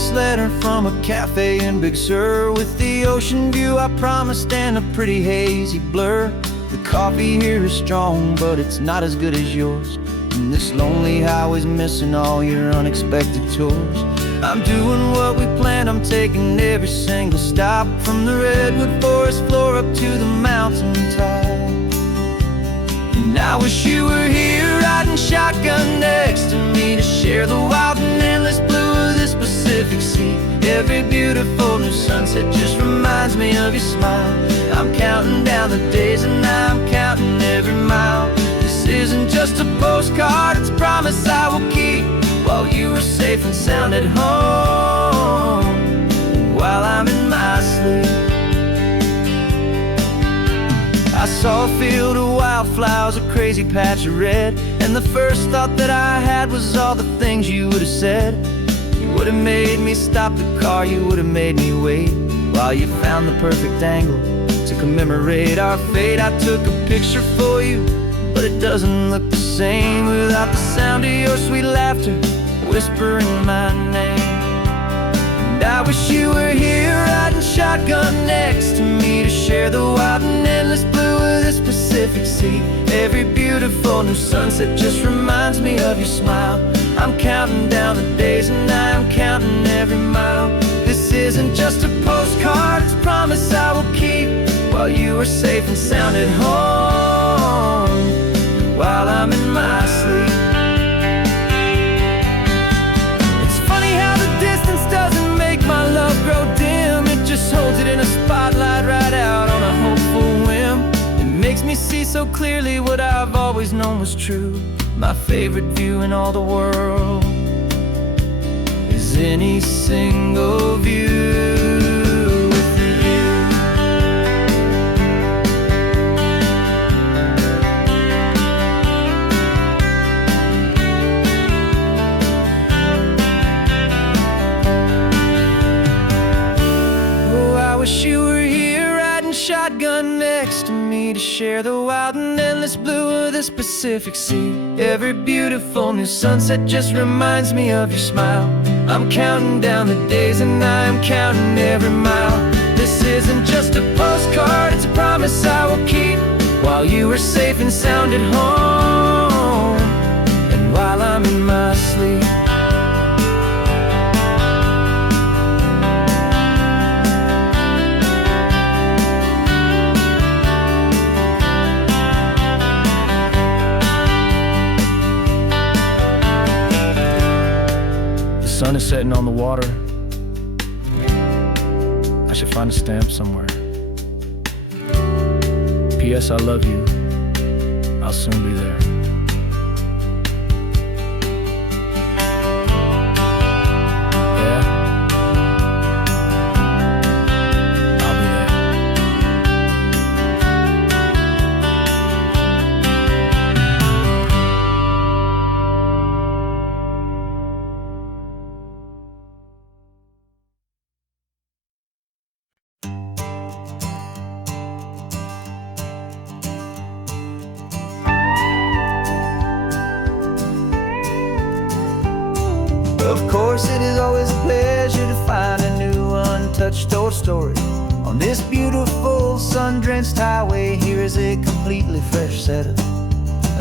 this letter from a cafe in Big Sur, with the ocean view I promised and a pretty hazy blur. The coffee here is strong, but it's not as good as yours, and this lonely highway's missing all your unexpected tours. I'm doing what we planned, I'm taking every single stop, from the redwood forest floor up to the mountain top. And I wish you were here riding shotgun next to me, to share the wild and endless blue of this Pacific Sea. Every beautiful new sunset just reminds me of your smile. I'm counting down the days and I'm counting every mile. This isn't just a postcard, it's a promise I will keep, while you are safe and sound at home, while I'm in my sleep. I saw a field of wildflowers, a crazy patch of red, and the first thought that I had was all the things you would have said. You would have made me stop the car, you would have made me wait, while you found the perfect angle to commemorate our fate. I took a picture for you, but it doesn't look the same without the sound of your sweet laughter whispering my name. And I wish you were here riding shotgun next to me, to share the wild and endless blue of this Pacific Sea. Every beautiful new sunset just reminds me of your smile. I'm counting down the days and I'm counting every mile. This isn't just a postcard, it's a promise I will keep, while you are safe and sound at home, while I'm in my sleep. It's funny how the distance doesn't make my love grow dim, it just holds it in a spotlight right out on a hopeful whim. It makes me see so clearly what I've always known was true. My favorite view in all the world is any single view. I wish you were here riding shotgun next to me, to share the wild and endless blue of this Pacific Sea. Every beautiful new sunset just reminds me of your smile. I'm counting down the days and I'm counting every mile. This isn't just a postcard, it's a promise I will keep, while you are safe and sound at home, and while I'm in my sleep. The sun is setting on the water. I should find a stamp somewhere. P.S. I love you. I'll soon be there. Yeah? I'll be there. Of course, it is always a pleasure to find a new untouched old story. On this beautiful sun-drenched highway, here is a completely fresh set of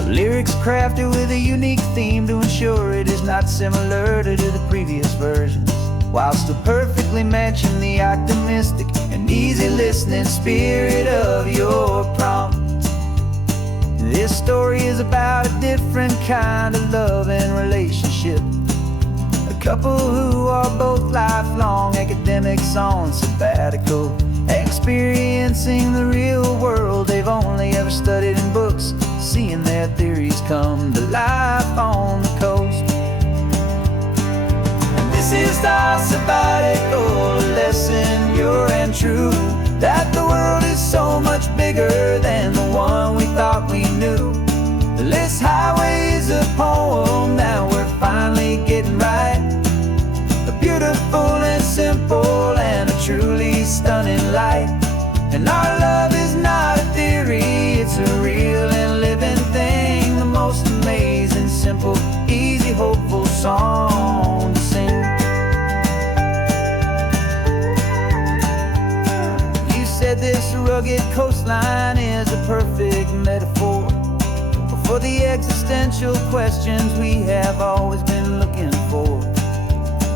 lyrics crafted with a unique theme to ensure it is not similar to the previous versions, while still perfectly matching the optimistic and easy listening spirit of your prompt. This story is about a different kind of love and relationship. A couple who are both lifelong academics on sabbatical, experiencing the real world they've only ever studied in books, seeing their theories come to life on the coast. And this is our sabbatical lesson, pure and true, that the world is so much bigger than the one we thought we knew. This highway is a poem that we're finally getting right, a beautiful and simple and a truly stunning light. And our love is not a theory, it's a real and living thing, the most amazing, simple, easy, hopeful song to sing. this rugged coastline is a perfect metaphor for the existential questions we have always been looking for.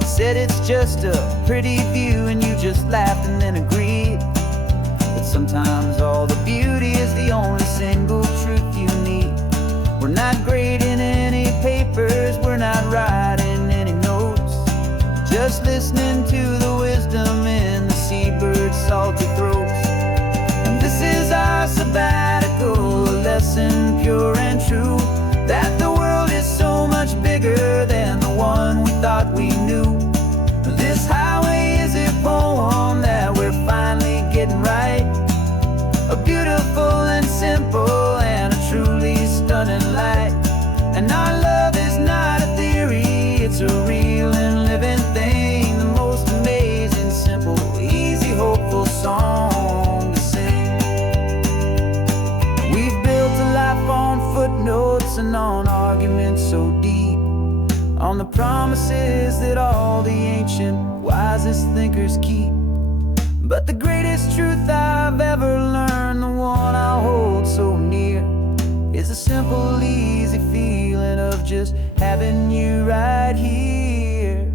You said it's just a pretty view and you just laughed and then agreed. But sometimes all the beauty is the only single truth you need. We're not grading any papers, we're not writing any notes, just listening to the wisdom in the seabird's salty throats. And this is our sabbatical, a lesson pure and true, that the world is so much bigger than the one we thought we knew. This highway is a poem that we're finally getting right, a beautiful and simple and a truly stunning light. And our love is not a theory, it's a real and living thing, the most amazing, simple, easy, hopeful song to sing. We've built a life on footnotes and on arguments so deep, on the promises that all the ancient, wisest thinkers keep. But the greatest truth I've ever learned, the one I hold so near, is a simple, easy feeling of just having you right here.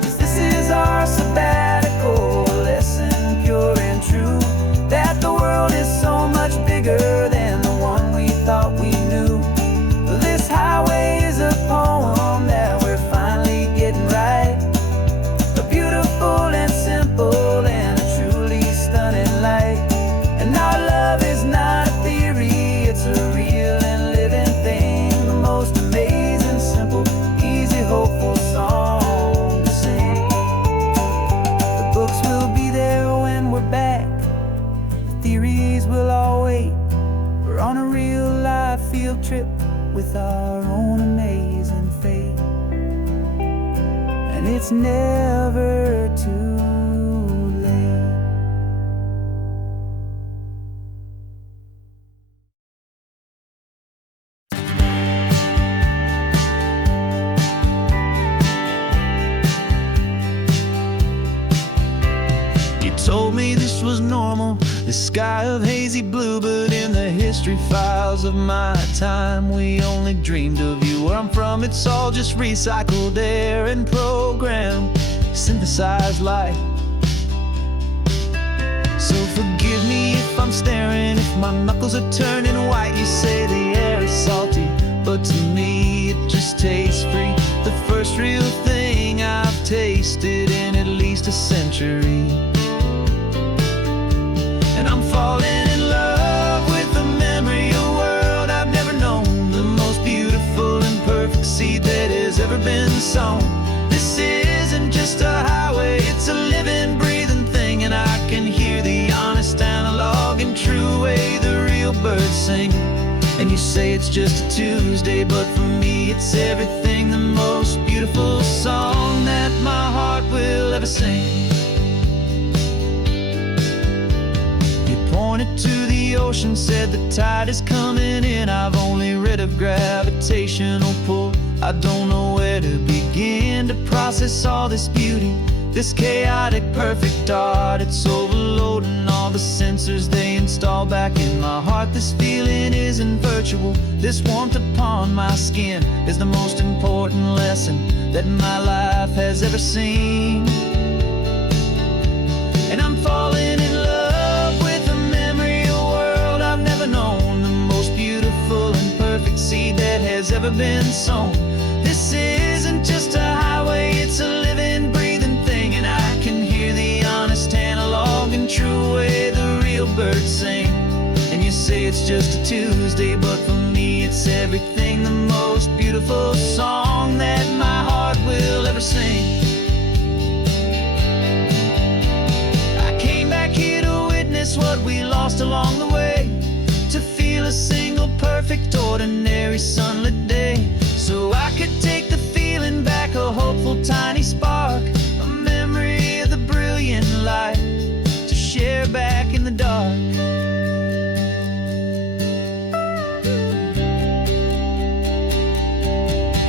'Cause this is our sabbatical, lesson pure and true, that the world is so much bigger than the one we thought we knew. This highway is a poem that we're finally getting right, a beautiful and simple and a truly stunning light. And our love is not a theory, it's a real and living thing, the most amazing, simple, easy, hopeful song to sing. The books will be there when we're back, the theories will all wait. We're on a real life field trip with our own amazing fate, and it's never too late. You told me this was normal, this sky of hazy blue, but in the history files of my time, we only dreamed of you. Where I'm from, it's all just recycled air and programmed, synthesized light. So forgive me if I'm staring, if my knuckles are turning white. You say the air is salty, but to me it just tastes free, the first real thing I've tasted in at least a century. And I'm falling in love with the memory of a world I've never known, the most beautiful and perfect seed that has ever been sown. This isn't just a highway, it's a living, breathing thing, and I can hear the honest, analog, and true way the real birds sing. And you say it's just a Tuesday, but for me it's everything, the most beautiful song that my heart will ever sing. Pointed to the ocean, said the tide is coming in. I've only read of gravitational pull, I don't know where to begin to process all this beauty, this chaotic perfect art. It's overloading all the sensors they install back in my heart. This feeling isn't virtual, this warmth upon my skin is the most important lesson that my life has ever seen. And I'm falling in love with the memory of a world I've never known, the most beautiful and perfect seed that has ever been sown. This isn't just a highway, it's a living, breathing thing, and I can hear the honest, analog, and true way the real birds sing. And you say it's just a Tuesday, but for me it's everything, the most beautiful song that my heart will ever sing. What we lost along the way, to feel a single perfect ordinary sunlit day, so I could take the feeling back, a hopeful tiny spark, a memory of the brilliant light to share back in the dark.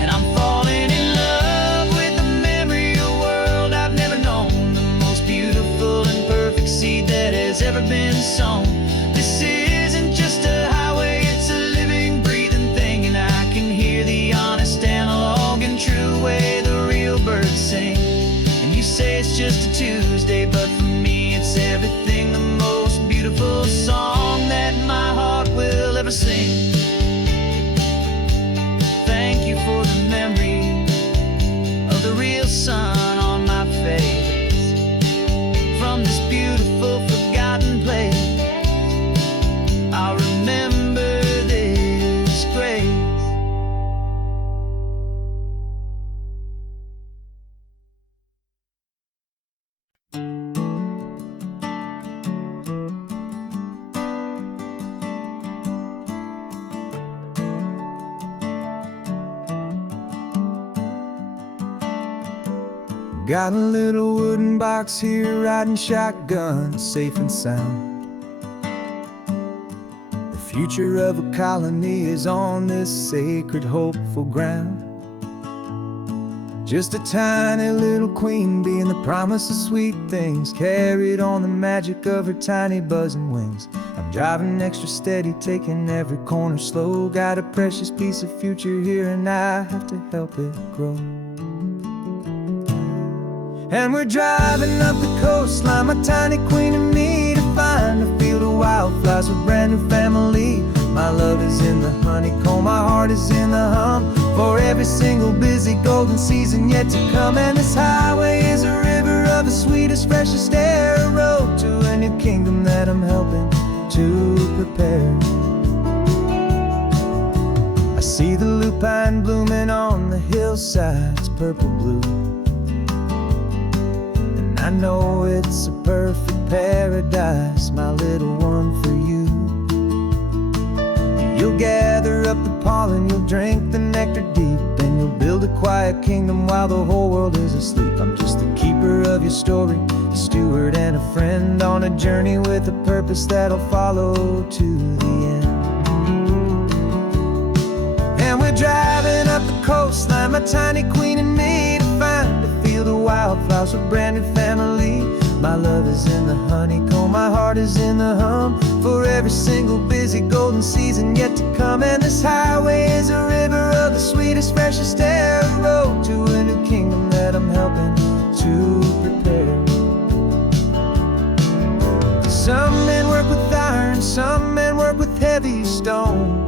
And I'm falling in song. This isn't just a highway, it's a living, breathing thing. And I can hear the honest analog and true way the real birds sing. And you say it's just a Tuesday, but for me it's everything, the most beautiful song that my heart will ever sing. Thank you for the memory of the real sun on my face. From this beautiful forgotten place, I'll remember this grace. Got a little wooden box here, riding shotgun, safe and sound. The future of a colony is on this sacred, hopeful ground. Just a tiny little queen bee and the promise of sweet things, carried on the magic of her tiny buzzing wings. I'm driving extra steady, taking every corner slow. Got a precious piece of future here and I have to help it grow. And we're driving up the coastline, my tiny queen and me, to find a field of wildflowers, a brand new family. My love is in the honeycomb, my heart is in the hum, for every single busy golden season yet to come. And this highway is a river of the sweetest, freshest air, a road to a new kingdom that I'm helping to prepare. I see the lupine blooming on the hillsides, purple blue. I know it's a perfect paradise, my little one, for you. You'll gather up the pollen, you'll drink the nectar deep, and you'll build a quiet kingdom while the whole world is asleep. I'm just the keeper of your story, a steward and a friend, on a journey with a purpose that'll follow to the end. And we're driving up the coastline, my tiny queen and me, to find a field of wildflowers, a brand new family. My love is in the honeycomb, my heart is in the hum, for every single busy golden season yet to come. And this highway is a river of the sweetest, freshest air, a road to a new kingdom that I'm helping to prepare. Some men work with iron, some men work with heavy stone.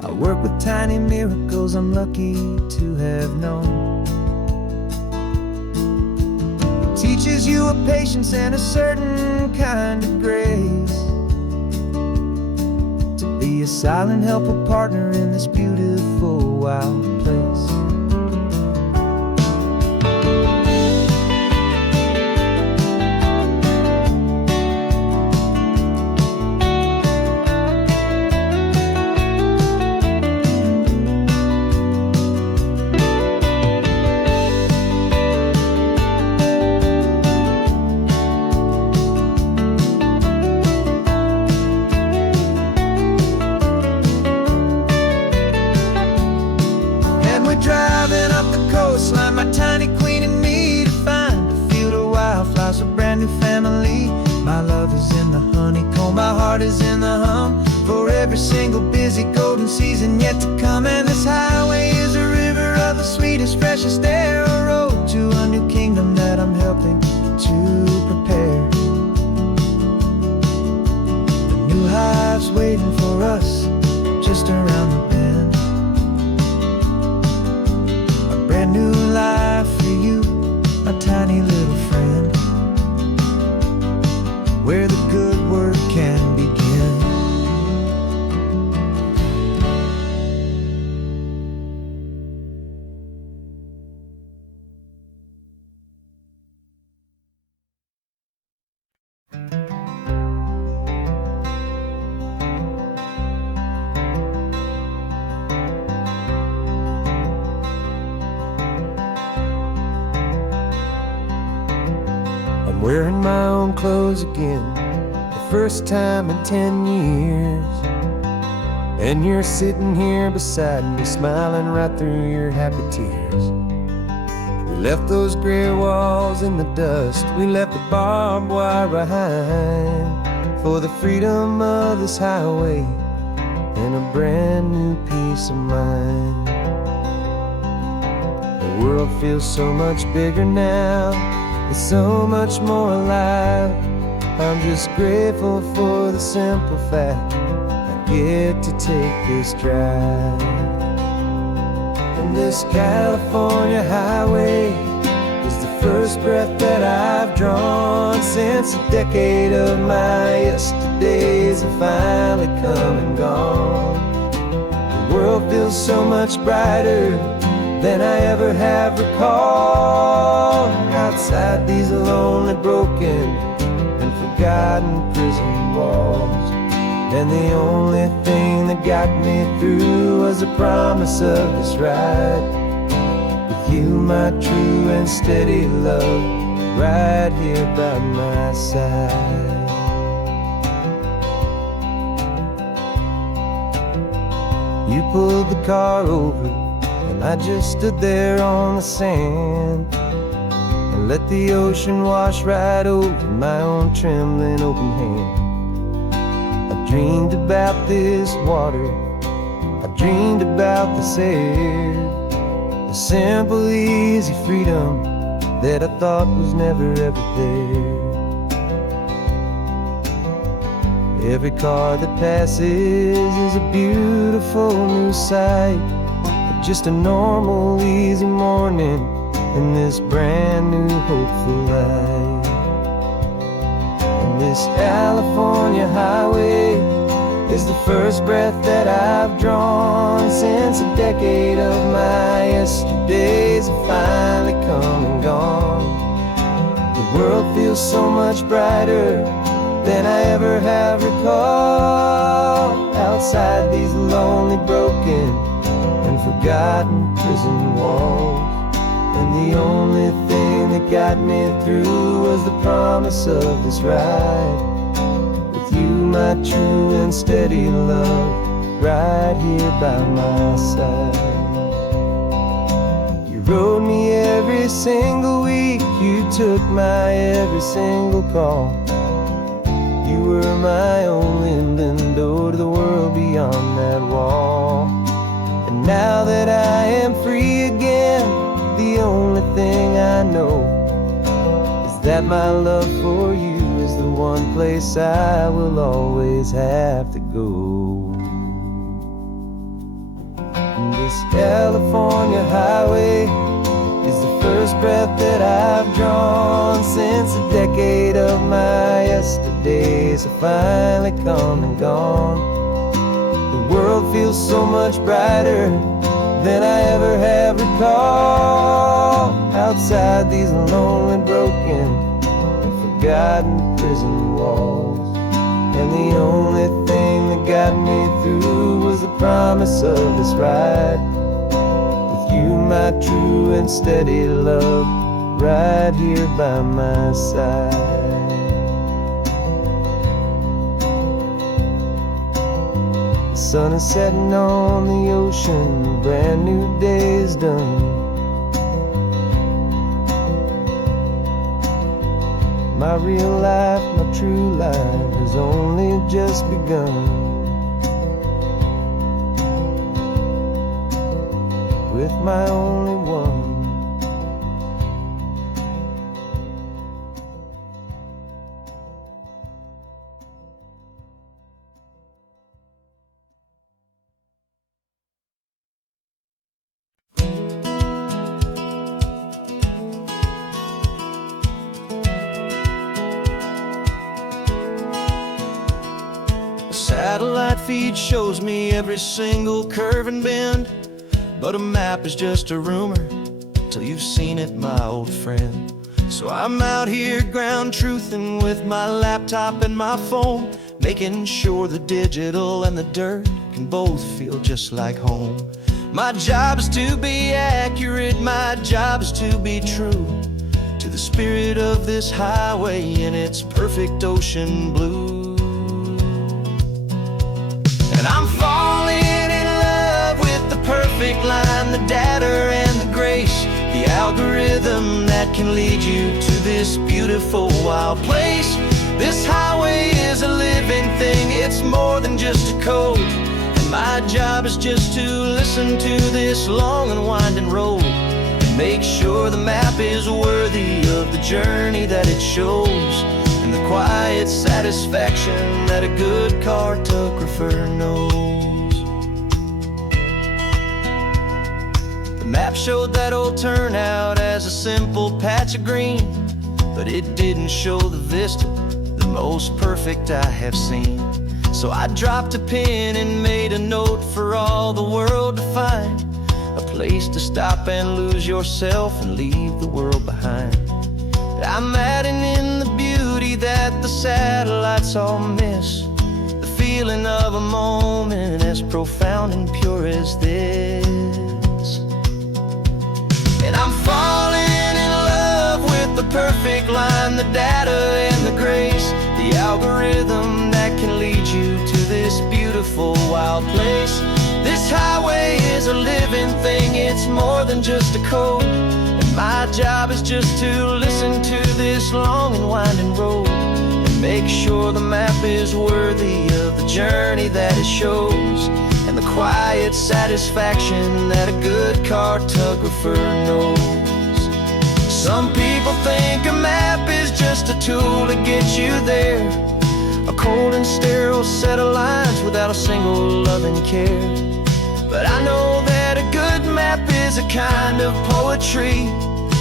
I work with tiny miracles I'm lucky to have known. Teaches you a patience and a certain kind of grace, to be a silent, helpful partner in this beautiful, wild place. Driving up the coastline, my tiny queen and me, to find a field of wildflowers, a brand new family. My love is in the honeycomb, my heart is in the hum, for every single busy golden season yet to come. And this highway is a river of the sweetest, freshest air, a road to a new kingdom that I'm helping to prepare. The new hive's waiting for us just around the bend. Brand new life for you, my tiny little friend, where the good work can begin. Wearing my own clothes again, the first time in 10 years. And you're sitting here beside me, smiling right through your happy tears. We left those gray walls in the dust, we left the barbed wire behind, for the freedom of this highway and a brand new peace of mind. The world feels so much bigger now, it's so much more alive. I'm just grateful for the simple fact I get to take this drive. And this California highway is the first breath that I've drawn since a decade of my yesterdays have finally come and gone. The world feels so much brighter than I ever have recalled. Outside these lonely, broken, and forgotten prison walls, and the only thing that got me through was the promise of this ride with you, my true and steady love, right here by my side. You pulled the car over, and I just stood there on the sand and let the ocean wash right over my own trembling open hand. I dreamed about this water, I dreamed about this air, the simple, easy freedom that I thought was never ever there. Every car that passes is a beautiful new sight, just a normal, easy morning in this brand new, hopeful life. And this California highway is the first breath that I've drawn since a decade of my yesterdays have finally come and gone. The world feels so much brighter than I ever have recalled. Outside these lonely, broken, and forgotten prison walls, and the only thing that got me through was the promise of this ride with you, my true and steady love, right here by my side. You rode me every single week, you took my every single call. You were my only window to the world beyond that wall. And now that I am free again, the only thing I know is that my love for you is the one place I will always have to go. And this California highway is the first breath that I've drawn since a decade of my yesterdays have finally come and gone. The world feels so much brighter than I ever have recalled. Outside these lonely, broken, and forgotten prison walls, and the only thing that got me through was the promise of this ride with you, my true and steady love, right here by my side. The sun is setting on the ocean, a brand new day is done. My real life, my true life has only just begun. With my only one. Satellite feed shows me every single curve and bend, but a map is just a rumor till you've seen it, my old friend. So I'm out here ground truthing with my laptop and my phone, making sure the digital and the dirt can both feel just like home. My job is to be accurate, my job is to be true to the spirit of this highway in its perfect ocean blue. And I'm falling in love with the perfect line, the data and the grace, the algorithm that can lead you to this beautiful wild place. This highway is a living thing, it's more than just a code. And my job is just to listen to this long and winding road and make sure the map is worthy of the journey that it shows, and the quiet satisfaction that a good cartographer knows. The map showed that old turnout as a simple patch of green, but it didn't show the vista, the most perfect I have seen. So I dropped a pin and made a note for all the world to find, a place to stop and lose yourself and leave the world behind. I'm adding in the beauty that the satellites all miss, the feeling of a moment as profound and pure as this. And I'm falling in love with the perfect line, the data and the grace, the algorithm that can lead you to this beautiful wild place. This highway is a living thing, it's more than just a code. And my job is just to listen to this long and winding road and make sure the map is worthy of the journey that it shows, and the quiet satisfaction that a good cartographer knows. Some people think a map is just a tool to get you there, a cold and sterile set of lines without a single loving care. But I know that a good map is a kind of poetry,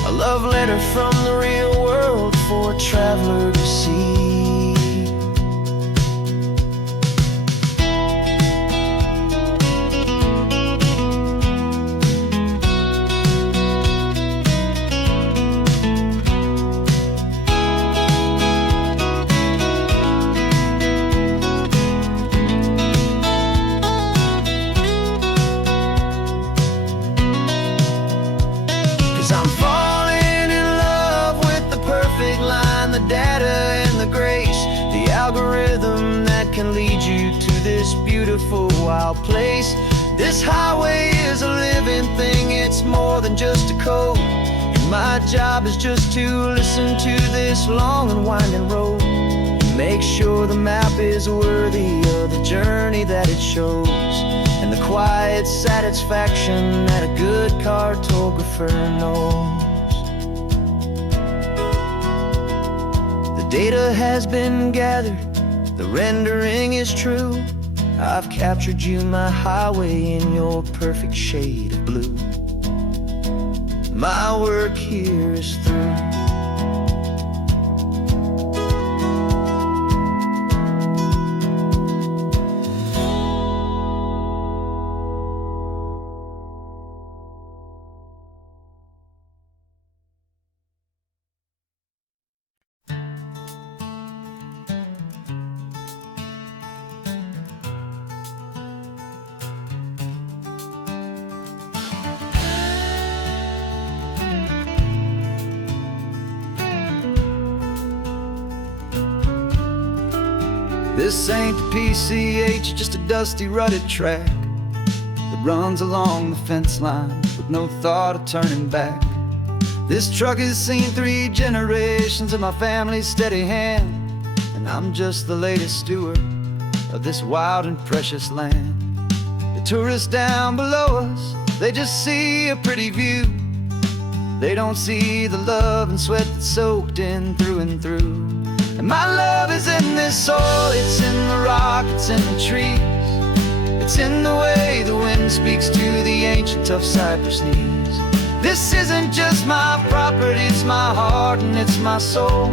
a love letter from the real world for a traveler to see. 'Cause I'm falling in love with the perfect line, the data and the grace, the algorithm that can lead you to this beautiful wild place. This highway is a living thing, it's more than just a code. And my job is just to listen to this long and winding road and make sure the map is worthy of the journey that it shows, and the quiet satisfaction that a good cartographer knows. The data has been gathered, the rendering is true. I've captured you, my highway, in your perfect shade of blue. My work here is through. This ain't the PCH, just a dusty, rutted track that runs along the fence line with no thought of turning back. This truck has seen 3 generations of my family's steady hand, and I'm just the latest steward of this wild and precious land. The tourists down below us, they just see a pretty view. They don't see the love and sweat that's soaked in through and through. And my love is in this soil, it's in the rock, it's in the trees. It's in the way the wind speaks to the ancient tough cypress knees. This isn't just my property, it's my heart and it's my soul.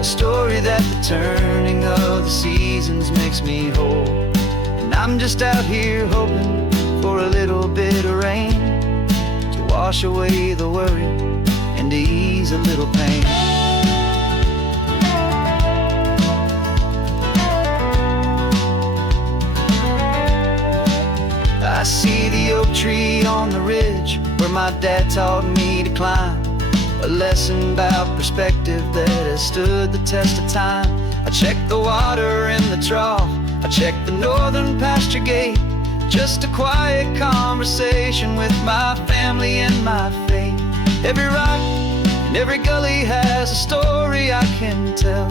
A story that the turning of the seasons makes me whole. And I'm just out here hoping for a little bit of rain to wash away the worry and to ease a little pain. I see the oak tree on the ridge where my dad taught me to climb, a lesson about perspective that has stood the test of time. I check the water in the trough, I check the northern pasture gate, just a quiet conversation with my family and my faith. Every rock and every gully has a story I can tell,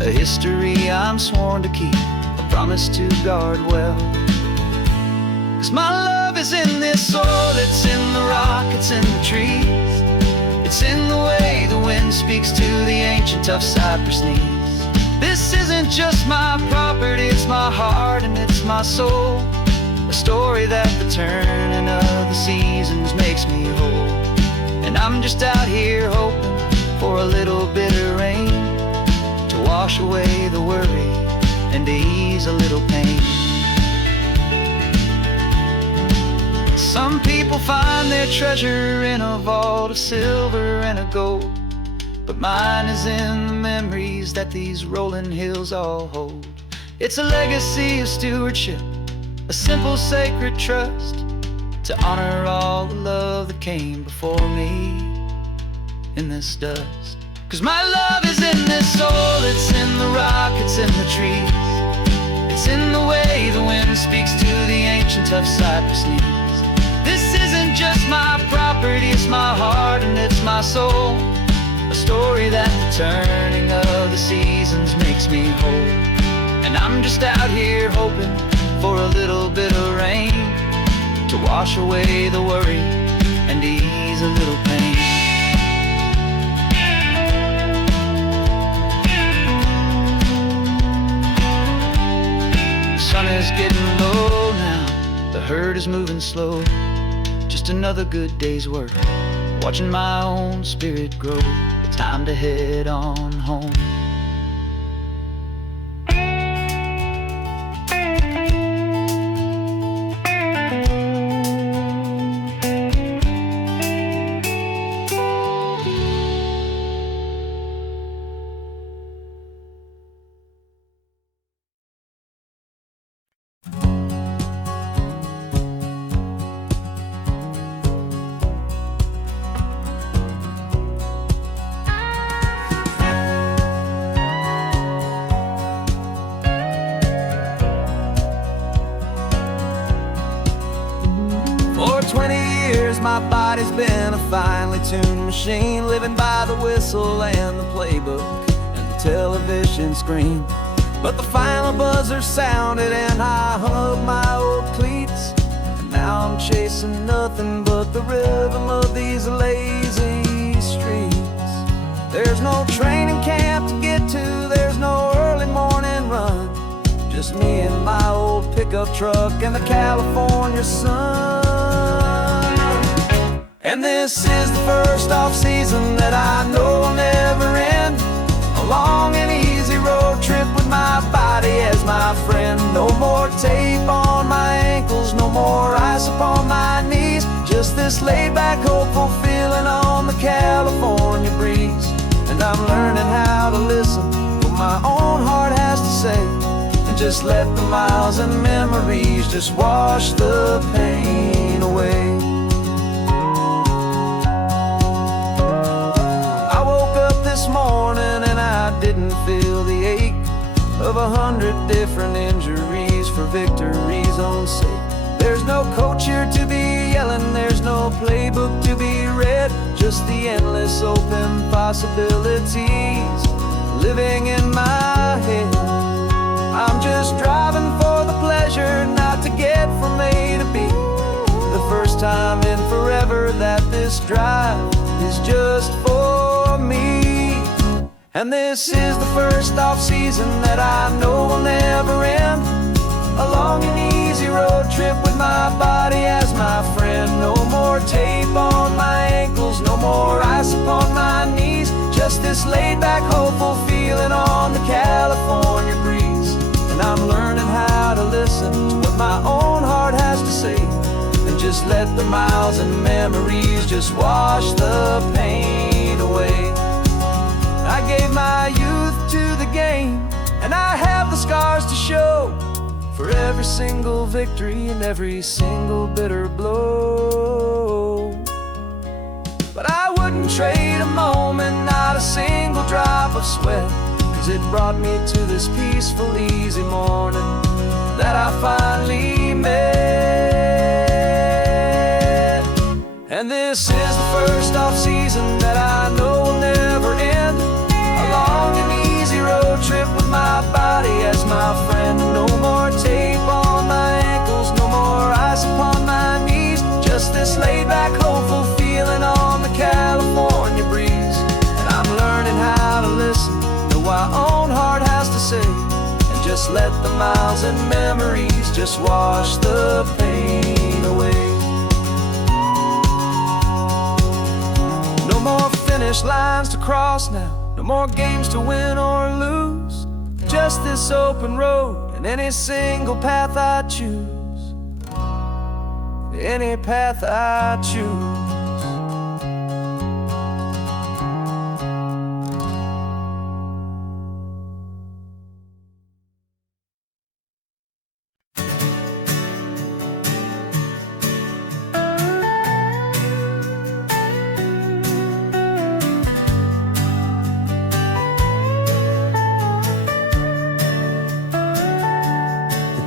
a history I'm sworn to keep, a promise to guard well. 'Cause my love is in this soil, it's in the rock, it's in the trees, it's in the way the wind speaks to the ancient tough cypress knees. This isn't just my property, it's my heart and it's my soul, a story that the turning of the seasons makes me whole. And I'm just out here hoping for a little bit of rain to wash away the worry and to ease a little pain. Some people find their treasure in a vault of silver and of gold, but mine is in the memories that these rolling hills all hold. It's a legacy of stewardship, a simple sacred trust, to honor all the love that came before me in this dust. 'Cause my love is in this soul, it's in the rock, it's in the trees, it's in the way the wind speaks to the ancient tough cypress knees. This isn't just my property, it's my heart and it's my soul, a story that the turning of the seasons makes me whole. And I'm just out here hoping for a little bit of rain to wash away the worry and ease a little pain. The sun is getting low now, the herd is moving slow, just another good day's work, watching my own spirit grow. Time to head on home. For 20 years my body's been a finely tuned machine, living by the whistle and the playbook and the television screen. But the final buzzer sounded and I hung up my old cleats, and now I'm chasing nothing but the rhythm of these lazy streets. There's no training camp to get to, there's no early morning run, just me and my old pickup truck and the California sun. And this is the first off-season that I know will never end, a long and easy road trip with my body as my friend. No more tape on my ankles, no more ice upon my knees, just this laid-back, hopeful feeling on the California breeze. And I'm learning how to listen to what my own heart has to say, and just let the miles and memories just wash the pain away. I woke up this morning and I didn't feel the ache of 100 different injuries for victory's own sake. There's no coach here to be yelling, there's no playbook to be read, just the endless open possibilities living in my head. I'm just driving for the pleasure, not to get from A to B. The first time in forever that this drive is just for me. And this is the first off-season that I know will never end, a long and easy road trip with my body as my friend. No more tape on my ankles, no more ice upon my knees, just this laid-back, hopeful feeling on the California breeze. And I'm learning how to listen to what my own heart has to say, and just let the miles and memories just wash the pain away. I gave my youth to the game, and I have the scars to show for every single victory and every single bitter blow. But I wouldn't trade a moment, not a single drop of sweat, 'cause it brought me to this peaceful, easy morning that I finally met. And this is the first off-season that I know will never end. A long and easy road trip with my body as my friend. No more tape on my ankles, no more ice upon my knees. Just this laid-back, hopeful feeling on the California breeze. And I'm learning how to listen to what my own heart has to say, and just let the miles and memories just wash the pain away. No more finish lines to cross now, no more games to win or lose. Just this open road and any single path I choose. Any path I choose.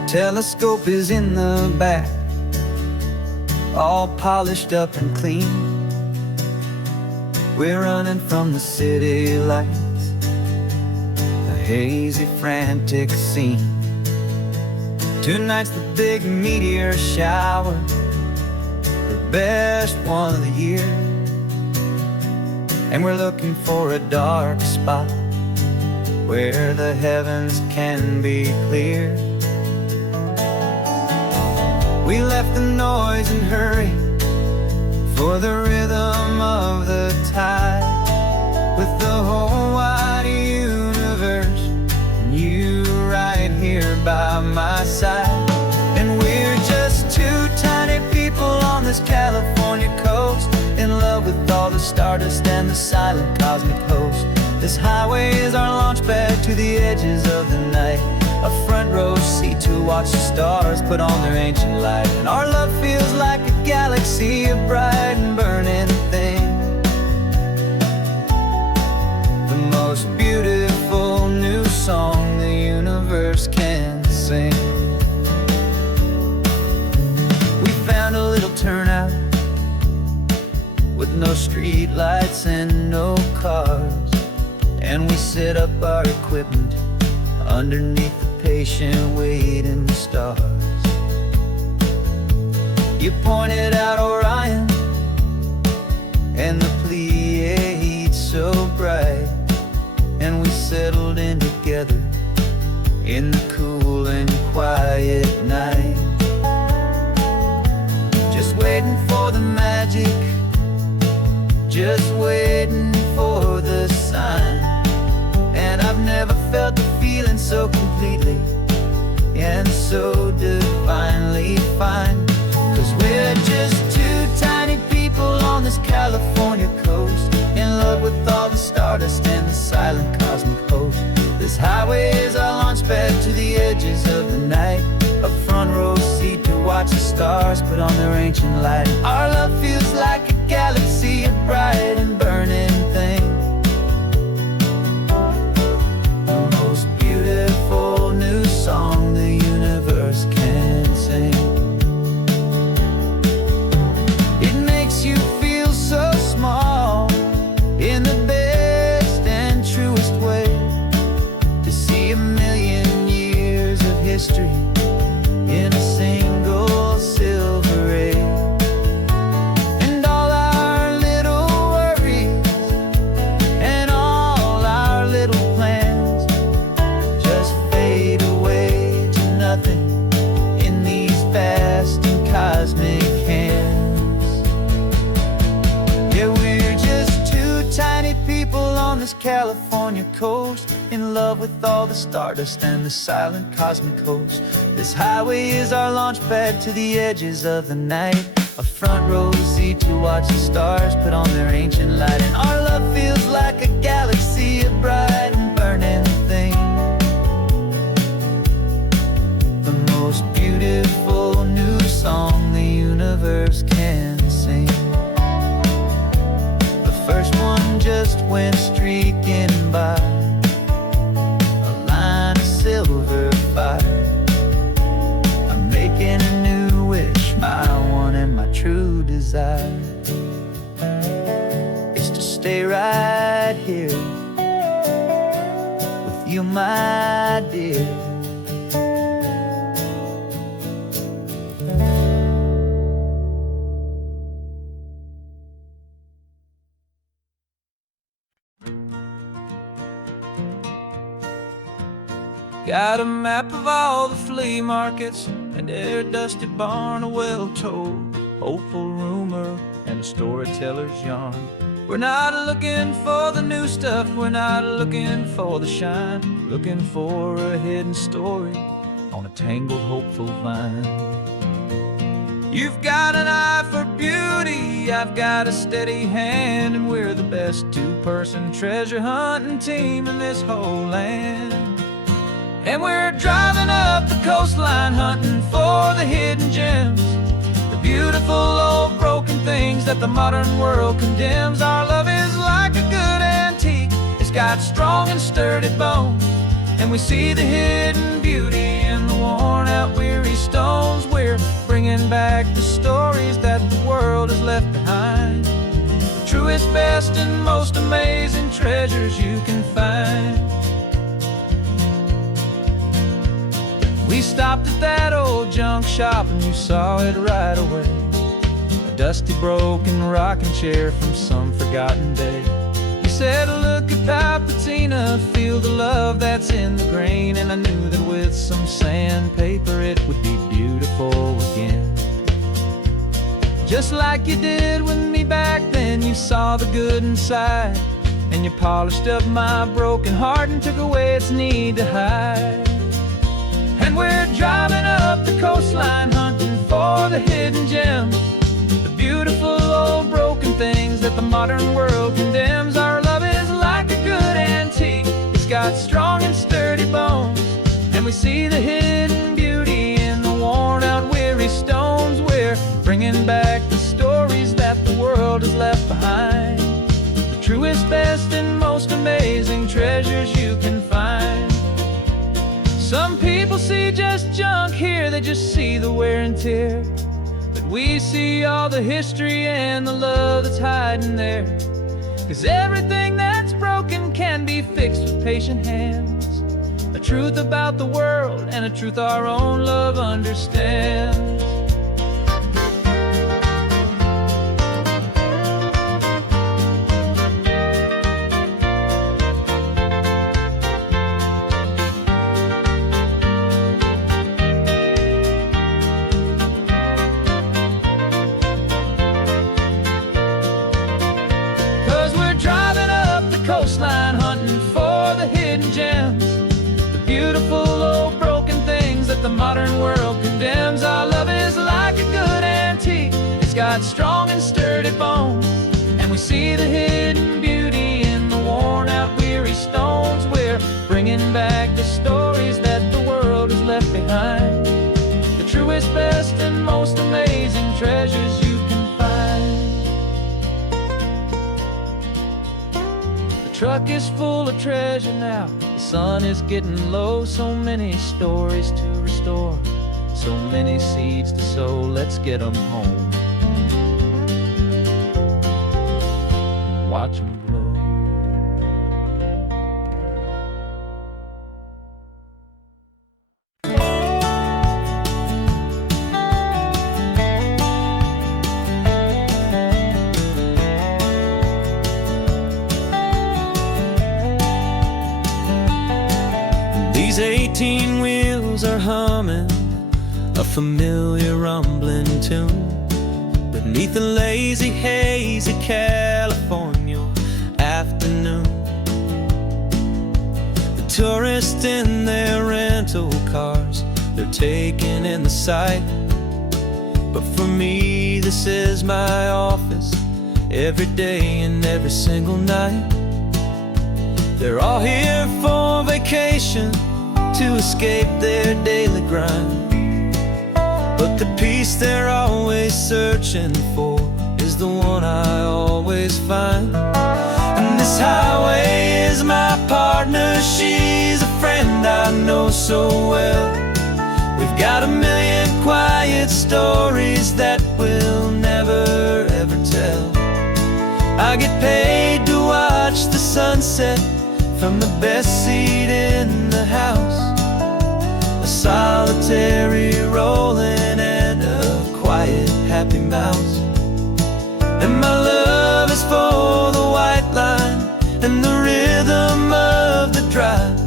Telescope is in the back, all polished up and clean. We're running from the city lights, a hazy, frantic scene. Tonight's the big meteor shower, the best one of the year. And we're looking for a dark spot where the heavens can be clear. We left the noise and hurry for the rhythm of the tide, with the whole wide universe and you right here by my side. And we're just two tiny people on this California coast, in love with all the stardust and the silent cosmic host. This highway is our launch pad to the edges of the night, a front row seat to watch the stars put on their ancient light. And our love feels like a galaxy, a bright and burning thing, the most beautiful new song the universe can sing. We found a little turnout with no street lights and no cars, and we set up our equipment underneath the patient waiting stars. You pointed out Orion and the Pleiades so bright, and we settled in together in the cool and quiet night, just waiting for the magic, just waiting for the sign. And I've never felt the feeling so completely and so divinely fine. 'Cause we're just two tiny people on this California coast, in love with all the stardust and the silent cosmic host. This highway is our launch pad to the edges of the night, a front row seat to watch the stars put on their ancient light. Our love feels like a galaxy, a bright and burning thing, beautiful new song the universe can sing. It makes you feel so small in the best and truest way, to see a million years of history in a single silver ray. And all our little worries and all our little plans just fade away to nothing in these vast and cosmic hands. Yeah, we're just two tiny people on this California coast, in love with all the stardust and the silent cosmic host. This highway is our launch pad to the edges of the night, a front row seat to watch the stars put on their ancient light. And our love feels like a galaxy, a bright and burning thing, the most beautiful new song the universe can sing. The first one just went streaking by, a line of silver fire. I'm making a new wish, my one and my true desire. desire is to stay right here with you, my dear. Got a map of all the flea markets and every dusty barn, a well-told, hopeful rumor, and a storyteller's yarn. We're not looking for the new stuff, we're not looking for the shine, looking for a hidden story on a tangled, hopeful vine. You've got an eye for beauty, I've got a steady hand, and we're the best two-person treasure hunting team in this whole land. And we're driving up the coastline hunting for the hidden gems, the beautiful old broken things that the modern world condemns. Our love is like a good antique, it's got strong and sturdy bones, and we see the hidden beauty in the worn out weary stones. We're bringing back the stories that the world has left behind, the truest, best, and most amazing treasures you can find. We stopped at that old junk shop and you saw it right away, a dusty, broken rocking chair from some forgotten day. You said, look at Papatina, feel the love that's in the grain, and I knew that with some sandpaper it would be beautiful again. Just like you did with me back then, you saw the good inside, and you polished up my broken heart and took away its need to hide. And we're driving up the coastline hunting for the hidden gems, the beautiful old broken things that the modern world condemns. Our love is like a good antique, it's got strong and sturdy bones, and we see the hidden beauty in the worn out weary stones. We're bringing back the stories that the world has left behind, the truest, best, and most amazing treasures you can find. Some people see just junk here, they just see the wear and tear, but we see all the history and the love that's hiding there. 'Cause everything that's broken can be fixed with patient hands, a truth about the world and a truth our own love understands. 'Cause we're driving up the coastline hunting for the hidden gems, the beautiful old broken things that the modern world condemns. Our love is like a good antique, it's got strong and sturdy bones, and we see the hidden beauty in the worn out weary stones. We're bringing back the stories that the world has left behind, the truest, best, and most amazing treasures you can find. The truck is full of treasure now, the sun is getting low, so many stories to restore, so many seeds to sow. Let's get them home, watch them blow. These 18 wheels are humming a familiar rumbling tune beneath the lazy haze of California afternoon. The tourists in their rental cars, they're taking in the sight, but for me this is my office every day and every single night. They're all here for vacation, to escape their daily grind, but the peace they're always searching for is the one I always find. And this highway is my partner, she's a friend I know so well. We've got a million quiet quiet stories that we'll never ever tell. I get paid to watch the sunset from the best seat in the house. A solitary rolling and a quiet happy mouse. And my love is for the white line and the rhythm of the drive.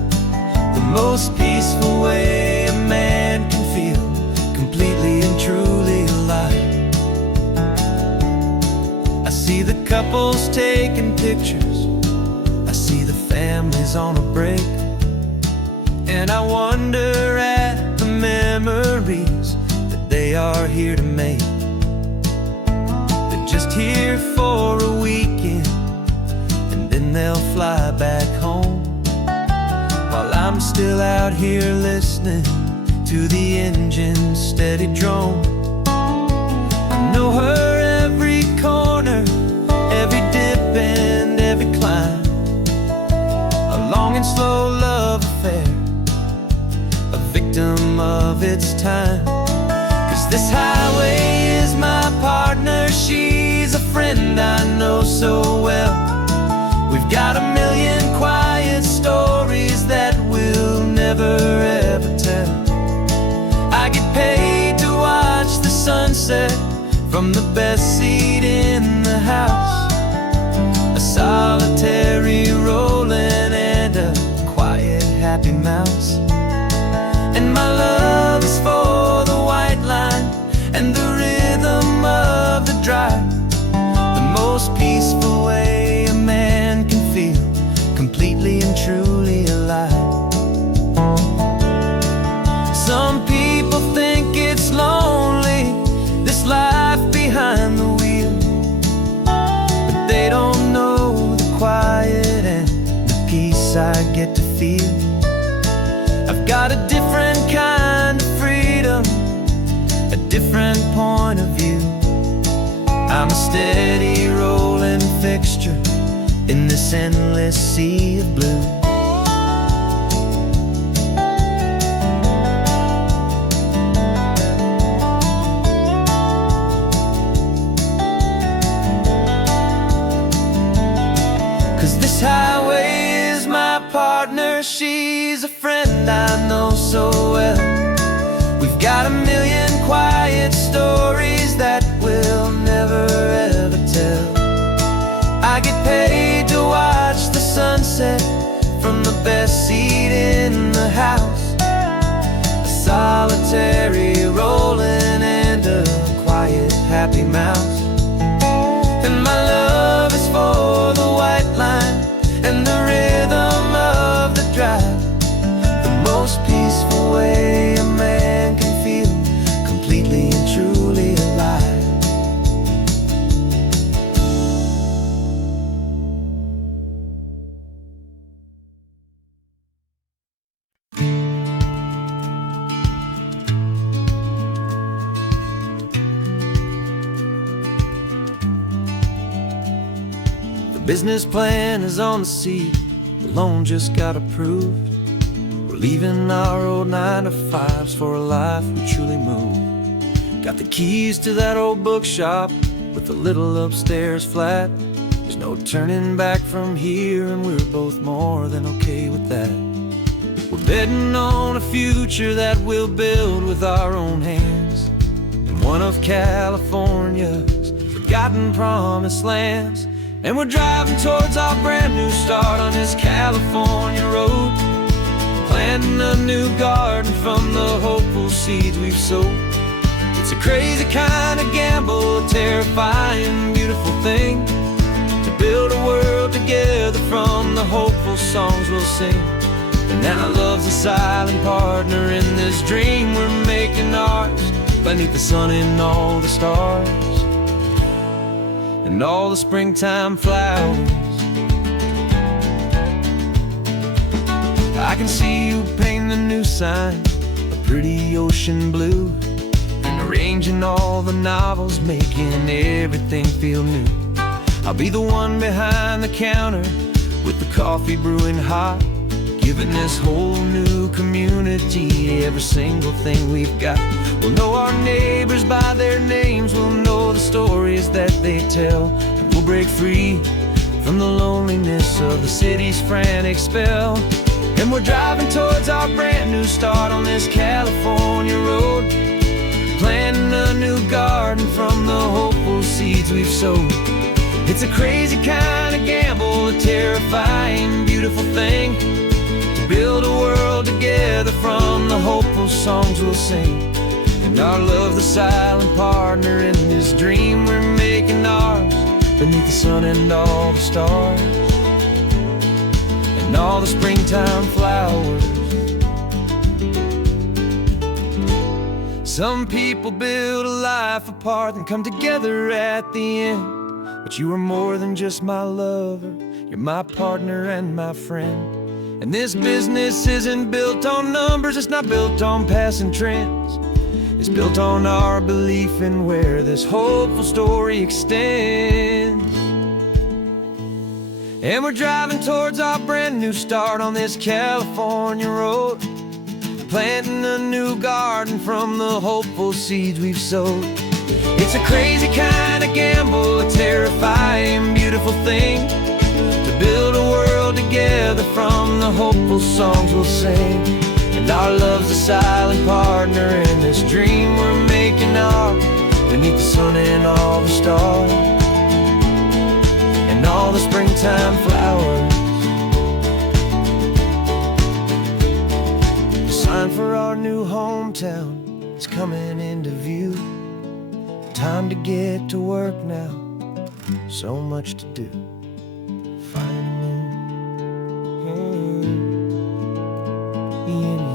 The most peaceful way a man can feel completely and truly alive. I see the couples taking pictures, I see the families on a break, and I wonder at the memories that they are here to make. They're just here for a weekend, and then they'll fly back home, while I'm still out here listening to the engine's steady drone. I know her every corner, every dip and every climb. A long and slow love affair, a victim of its time. 'Cause this highway is my partner, she's a friend I know so well. We've got a million quiet stories that we'll never ever tell. I get paid to watch the sunset from the best seat in the house. A solitary rolling and a quiet happy mouse. And my love is for the white line and the rhythm of the drive. The most peaceful way a man can feel completely and truly alive. Some people think it's lonely, this life behind the wheel, but they don't know the quiet and the peace I get to feel. I've got a different kind of freedom, a different point of view. I'm a steady rolling fixture in this endless sea of blue. This highway is my partner, she's a friend I know so well. We've got a million quiet stories that we'll never ever tell. I get paid to watch the sunset from the best seat in the house. A solitary rolling and a quiet happy mouse. And my love is for the white line and the rhythm of the drive. The most peaceful way a man can feel completely and truly alive. The business plan is on the seat, the loan just got approved. We're leaving our old 9-to-5s for a life we truly move. Got the keys to that old bookshop with the little upstairs flat. There's no turning back from here, and we're both more than okay with that. We're betting on a future that we'll build with our own hands, in one of California's forgotten promised lands. And we're driving towards our brand new start on this California road, planting a new garden from the hopeful seeds we've sowed. It's a crazy kind of gamble, a terrifying, beautiful thing, to build a world together from the hopeful songs we'll sing. And now love's a silent partner in this dream we're making ours, beneath the sun and all the stars and all the springtime flowers. I can see you painting a new sign, a pretty ocean blue, and arranging all the novels, making everything feel new. I'll be the one behind the counter with the coffee brewing hot, giving this whole new community every single thing we've got. We'll know our neighbors by their names, we'll know the stories that they tell, and we'll break free from the loneliness of the city's frantic spell. And we're driving towards our brand new start on this California road, planting a new garden from the hopeful seeds we've sowed. It's a crazy kind of gamble, a terrifying, beautiful thing, to build a world together from the hopeful songs we'll sing. And our love, the silent partner in this dream we're making ours, beneath the sun and all the stars, and all the springtime flowers. Some people build a life apart and come together at the end, but you are more than just my lover, you're my partner and my friend. And this business isn't built on numbers, it's not built on passing trends. It's built on our belief in where this hopeful story extends. And we're driving towards our brand new start on this California road, planting a new garden from the hopeful seeds we've sowed. It's a crazy kind of gamble, a terrifying, beautiful thing, to build a world together from the hopeful songs we'll sing. And our love's a silent partner in this dream we're making ours, beneath the sun and all the stars, and all the springtime flowers. The sign for our new hometown is coming into view. Time to get to work now, so much to do. Finding me in you.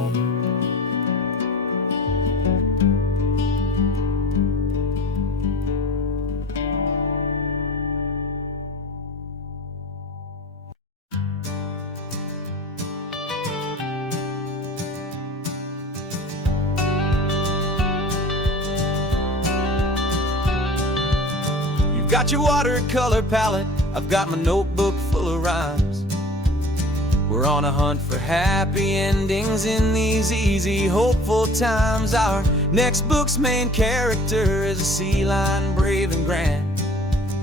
You've got your watercolor palette, I've got my notebook full of rhymes. We're on a hunt for happy endings in these easy, hopeful times. Our next book's main character is a sea lion, brave and grand,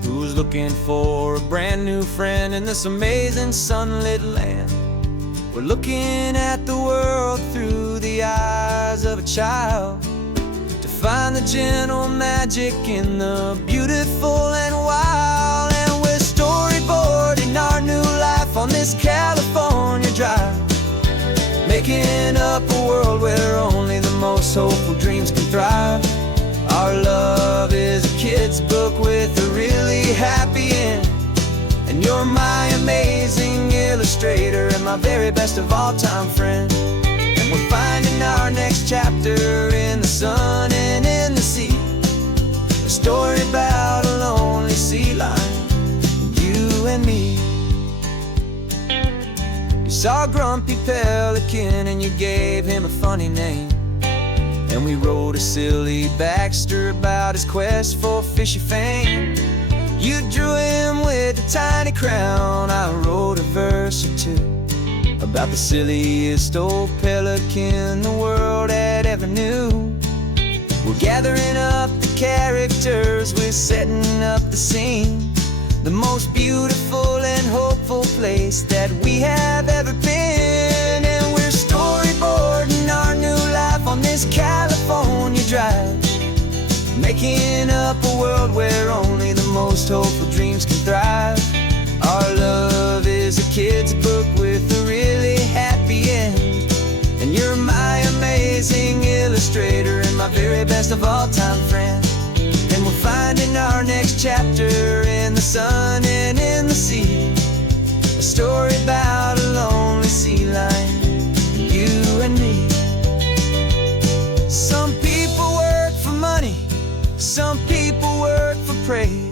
who's looking for a brand new friend in this amazing sunlit land. We're looking at the world through the eyes of a child, to find the gentle magic in the beautiful and wild. And we're storyboarding our new life on this California drive, making up a world where only the most hopeful dreams can thrive. Our love is a kid's book with a really happy end, and you're my amazing illustrator and my very best of all time friend. And we're finding our next chapter in the sun and in the sea, a story about a lonely sea lion, you and me. You saw a grumpy pelican and you gave him a funny name, and we wrote a silly Baxter about his quest for fishy fame. You drew him with a tiny crown, I wrote a verse or two about the silliest old pelican the world had ever knew. We're gathering up the characters, we're setting up the scene, the most beautiful and hopeful place that we have ever been. And we're storyboarding our new life on this California drive, making up a world where only the most hopeful dreams can thrive. Our love is a kid's book with a really happy end, and you're my amazing illustrator and my very best of all time friend. And we're finding our next chapter in the sun and in the sea, a story about a lonely sea lion, you and me. Some people work for money, some people work for praise.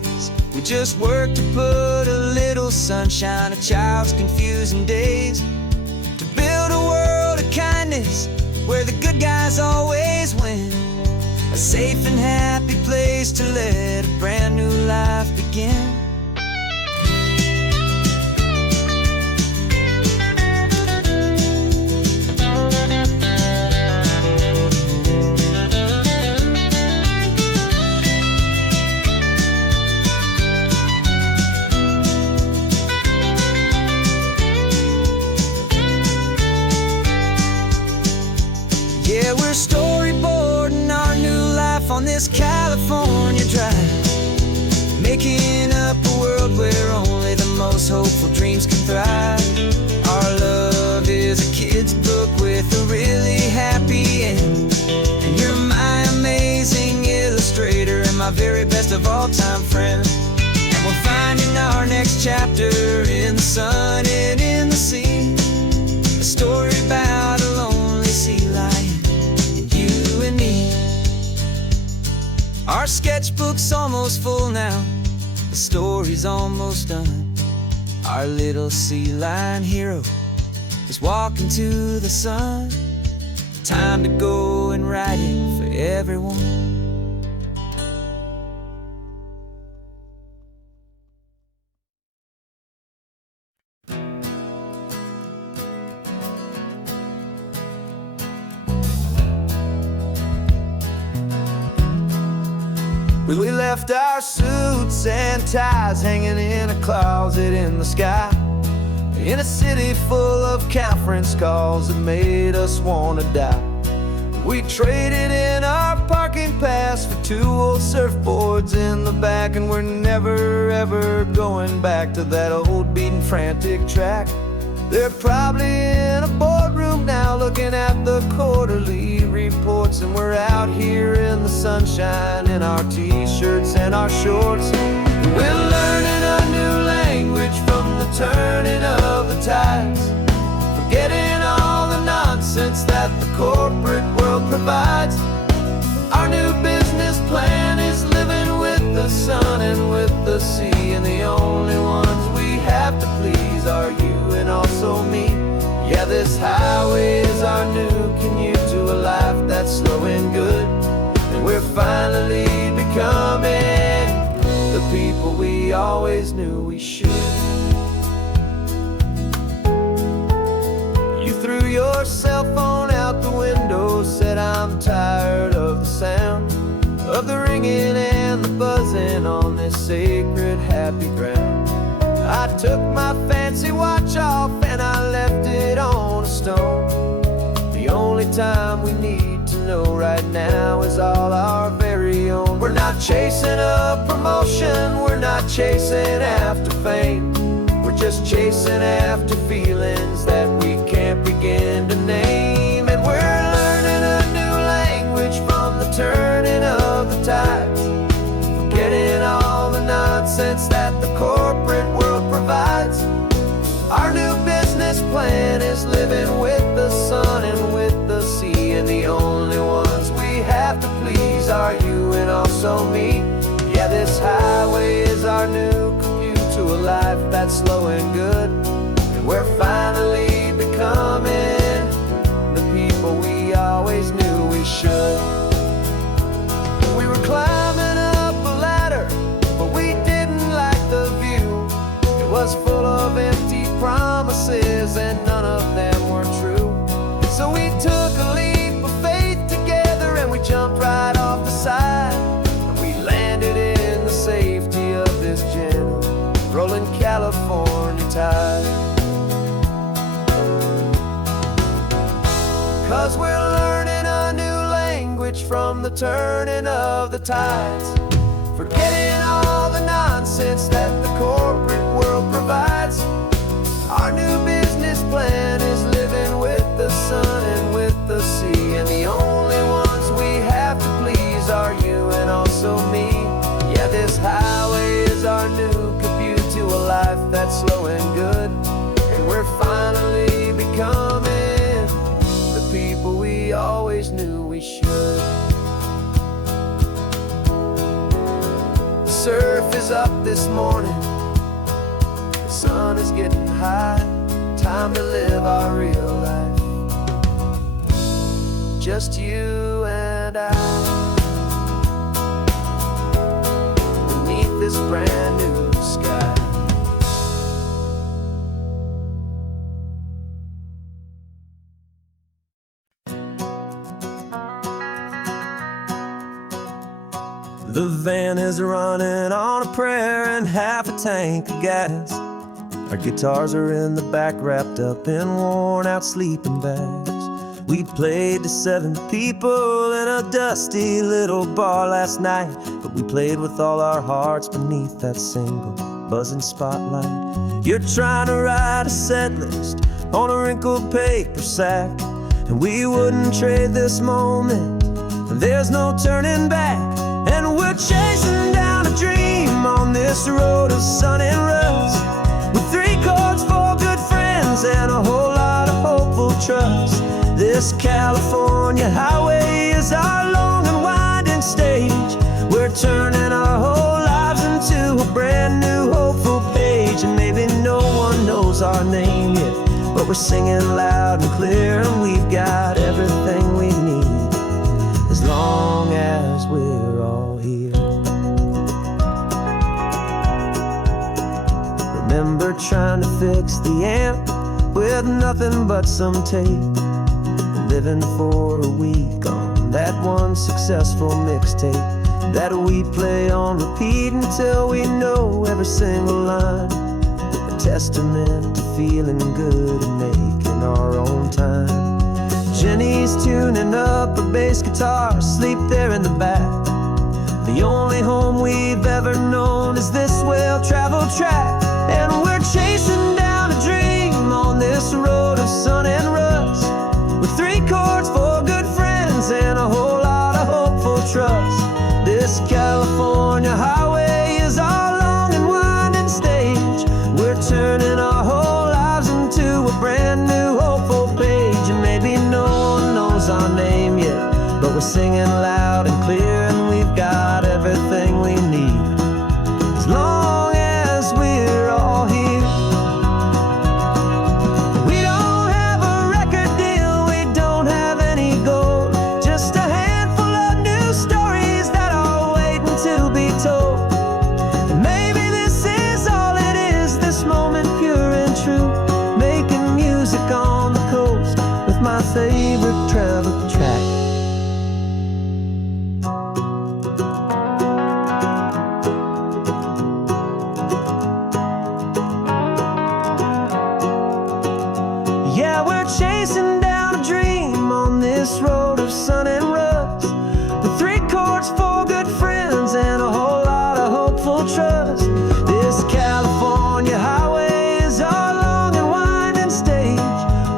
We just work to put a little sunshine in a child's confusing days, to build a world of kindness where the good guys always win, a safe and happy place to let a brand new life begin. up a world where only the most hopeful dreams can thrive. Our love is a kid's book with a really happy end, and you're my amazing illustrator and my very best of all-time friend. And we're finding our next chapter in the sun and in the sea, a story about a lonely sea lion and you and me. Our sketchbook's almost full now, the story's almost done. Our little sea lion hero is walking to the sun. Time to go and write it for everyone. We left our suits and ties hanging in a closet in the sky, in a city full of conference calls that made us wanna die. We traded in our parking pass for 2 old surfboards in the back, and we're never ever going back to that old beaten frantic track. They're probably in a boardroom now looking at the quarterly reports, and we're out here in the sunshine in our t-shirts and our shorts. We're learning a new language from the turning of the tides, forgetting all the nonsense that the corporate world provides. Our new business plan is living with the sun and with the sea, and the only ones we have to please are you and also me. Yeah, this highway is our new commute to a life that's slow and good, and we're finally becoming the people we always knew we should. You threw your cell phone out the window, said I'm tired of the sound of the ringing and the buzzing on this sacred happy ground. I took my fancy watch off and I left it on a stone. The only time we need to know right now is all our very own. We're not chasing a promotion, we're not chasing after fame, we're just chasing after feelings that we can't begin to name. And we're learning a new language from the turning of the tides, forgetting all the nonsense that the corporate world provides. Our new business plan is living with the sun and with the sea, and the only ones we have to please are you and also me. Yeah, this highway is our new commute to a life that's slow and good, and we're finally becoming the people we always knew we should. We were climbing up a ladder, but we didn't like the view. It was full of empty promises and none of them were true. So we took a leap of faith together and we jumped right off the side, and we landed in the safety of this gentle rolling California tide. 'Cause we're learning a new language from the turning of the tides, forgetting all the nonsense that the corporate world provides. Our new business plan is living with the sun and with the sea, and the only ones we have to please are you and also me. Yeah, this highway is our new commute to a life that's slow and good, and we're finally becoming the people we always knew we should. The surf is up this morning, the sun is getting high, time to live our real life, just you and I, beneath this brand new sky. The van is running on a prayer and half a tank of gas. Our guitars are in the back wrapped up in worn out sleeping bags. We played to 7 people in a dusty little bar last night, but we played with all our hearts beneath that single buzzing spotlight. You're trying to write a set list on a wrinkled paper sack, and we wouldn't trade this moment. There's no turning back, and we're chasing down a dream on this road of sun and rust, with 3 chords, 4 good friends, and a whole lot of hopeful trust. This California highway is our long and winding stage. We're turning our whole lives into a brand new hopeful page. And maybe no one knows our name yet, but we're singing loud and clear, and we've got everything we need, as long as we're all here. Remember trying to fix the amp with nothing but some tape, living for a week on that one successful mixtape that we play on repeat until we know every single line. A testament to feeling good and making our own time. Jenny's tuning up a bass guitar, asleep there in the back. The only home we've ever known is this well-traveled track, and we're chasing down a dream on this road of sun and rust, with 3 chords, 4 good friends, and a whole lot of hopeful trust. This California highway is our long and winding stage. We're turning our whole lives into a brand new hopeful page. And maybe no one knows our name yet, but we're singing loud and clear, and we've got everything we need, as long as we're all here. My favorite travel track. Yeah, we're chasing down a dream on this road of sun and rust, with 3 chords, 4 good friends, and a whole lot of hopeful trust. This California highway is our long and winding stage.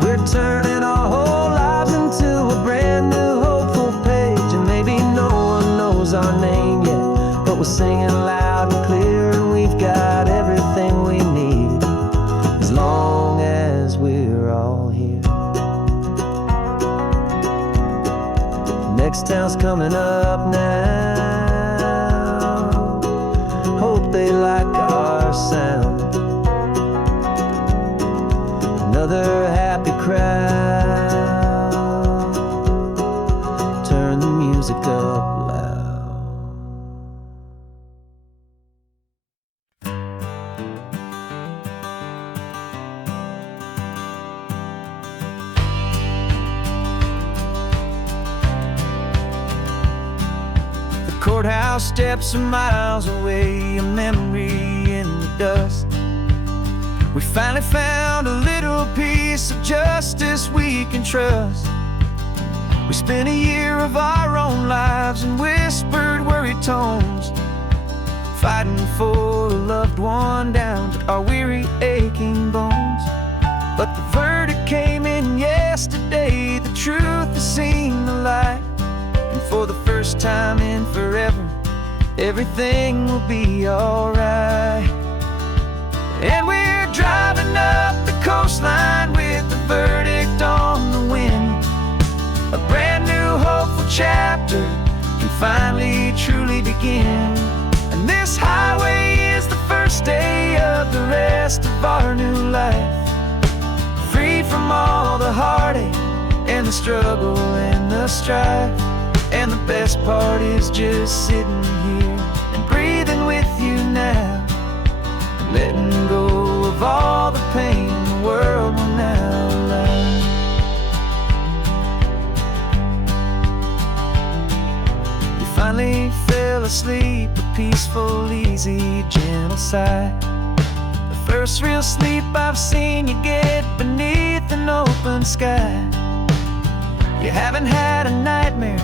We're turning our whole lives into a brand new hopeful page. And maybe no one knows our name yet, but we're singing loud and clear, and we've got everything we need, as long as we're all here. Next town's coming up now. Hope they like our sound. Another happy crowd. Turn the music up loud. The courthouse steps are miles away, a memory in the dust. We finally found a little piece of justice we can trust. We spent a year of our own lives in whispered, worried tones, fighting for a loved one down to our weary, aching bones. But the verdict came in yesterday, the truth has seen the light, and for the first time in forever, everything will be alright. And we're driving up the coastline with the verdict on the wind. A brand new hopeful chapter can finally truly begin. And this highway is the first day of the rest of our new life, free from all the heartache and the struggle and the strife. And the best part is just sitting here and breathing with you now, letting go of all the pain the world will now allow. You finally fell asleep, a peaceful, easy, gentle sigh. The first real sleep I've seen you get beneath an open sky. You haven't had a nightmare,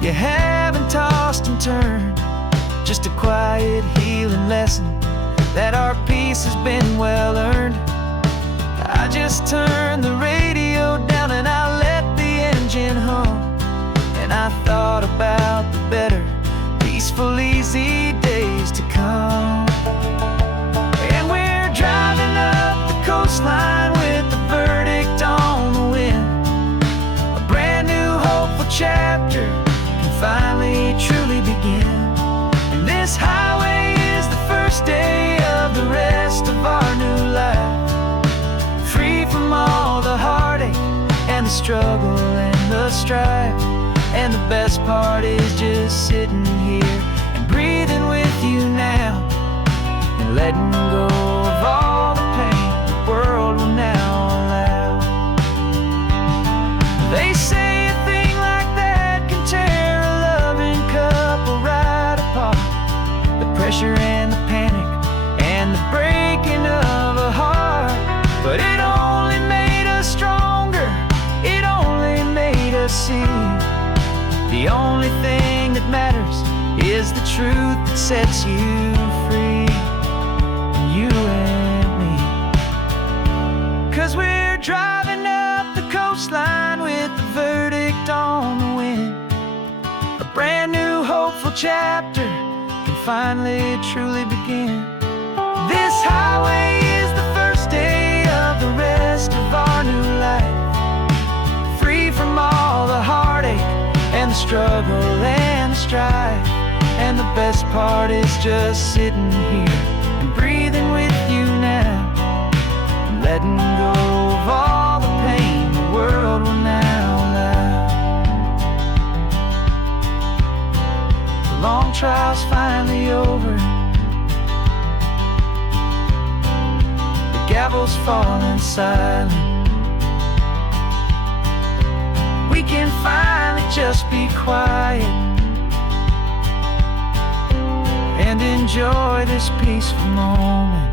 you haven't tossed and turned. Just a quiet healing lesson that our peace has been well earned. I just turned the radio down and I let the engine hum, and I thought about the better, peaceful, easy days to come. And we're driving up the coastline with the verdict on the wind. A brand new hopeful chapter can finally truly begin. And this highway is the first day of the rest of our new life, free from all the heartache and the struggle and the strife. And the best part is just sitting here and breathing with you now, and letting go of all the pain the world will now allow. They say a thing like that can tear a loving couple right apart. The pressure and the panic and the breaking of a heart. But it only made us stronger, it only made us see the only thing that matters is the truth that sets you free, you and me. 'Cause we're driving up the coastline with the verdict on the wind. A brand new hopeful chapter can finally truly begin. This highway is the first day of the rest of our new life, free from all the heartache and the struggle and the strife. And the best part is just sitting here and breathing with you now, and letting go of all the pain the world will now allow. The long trial's finally over, the gavel's falling silent. We can finally just be quiet and enjoy this peaceful moment.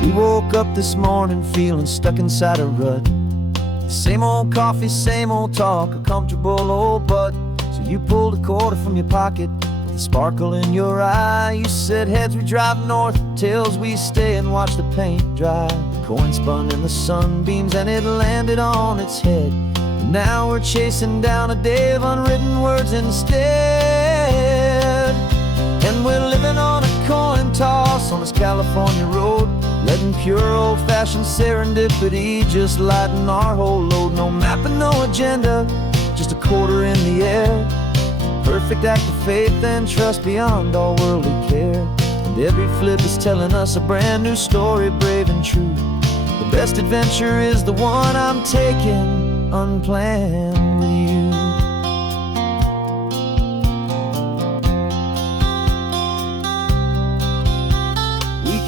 We woke up this morning feeling stuck inside a rut. Same old coffee, same old talk, a comfortable old butt. So you pulled a quarter from your pocket with a sparkle in your eye. You said, heads we drive north, tails we stay and watch the paint dry. The coin spun in the sunbeams and it landed on its head. And now we're chasing down a day of unwritten words instead. And we're living on a coin toss on this California road, letting pure old-fashioned serendipity just lighten our whole load. No map and no agenda, just a quarter in the air. Perfect act of faith and trust beyond all worldly care. And every flip is telling us a brand new story, brave and true. The best adventure is the one I'm taking unplanned with you.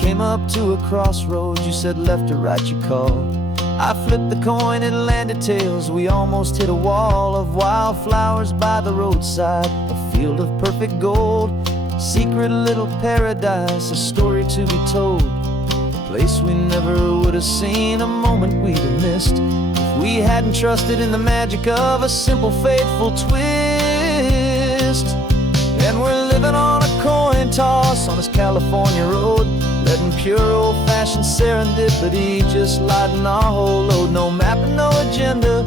Came up to a crossroads, you said left or right you called. I flipped the coin, it landed tails. We almost hit a wall of wildflowers by the roadside, a field of perfect gold, secret little paradise, a story to be told. A place we never would have seen, a moment we'd have missed if we hadn't trusted in the magic of a simple, faithful twist. And we're living on a coin toss on this California road, letting pure old-fashioned serendipity just lighten our whole load. No map and no agenda,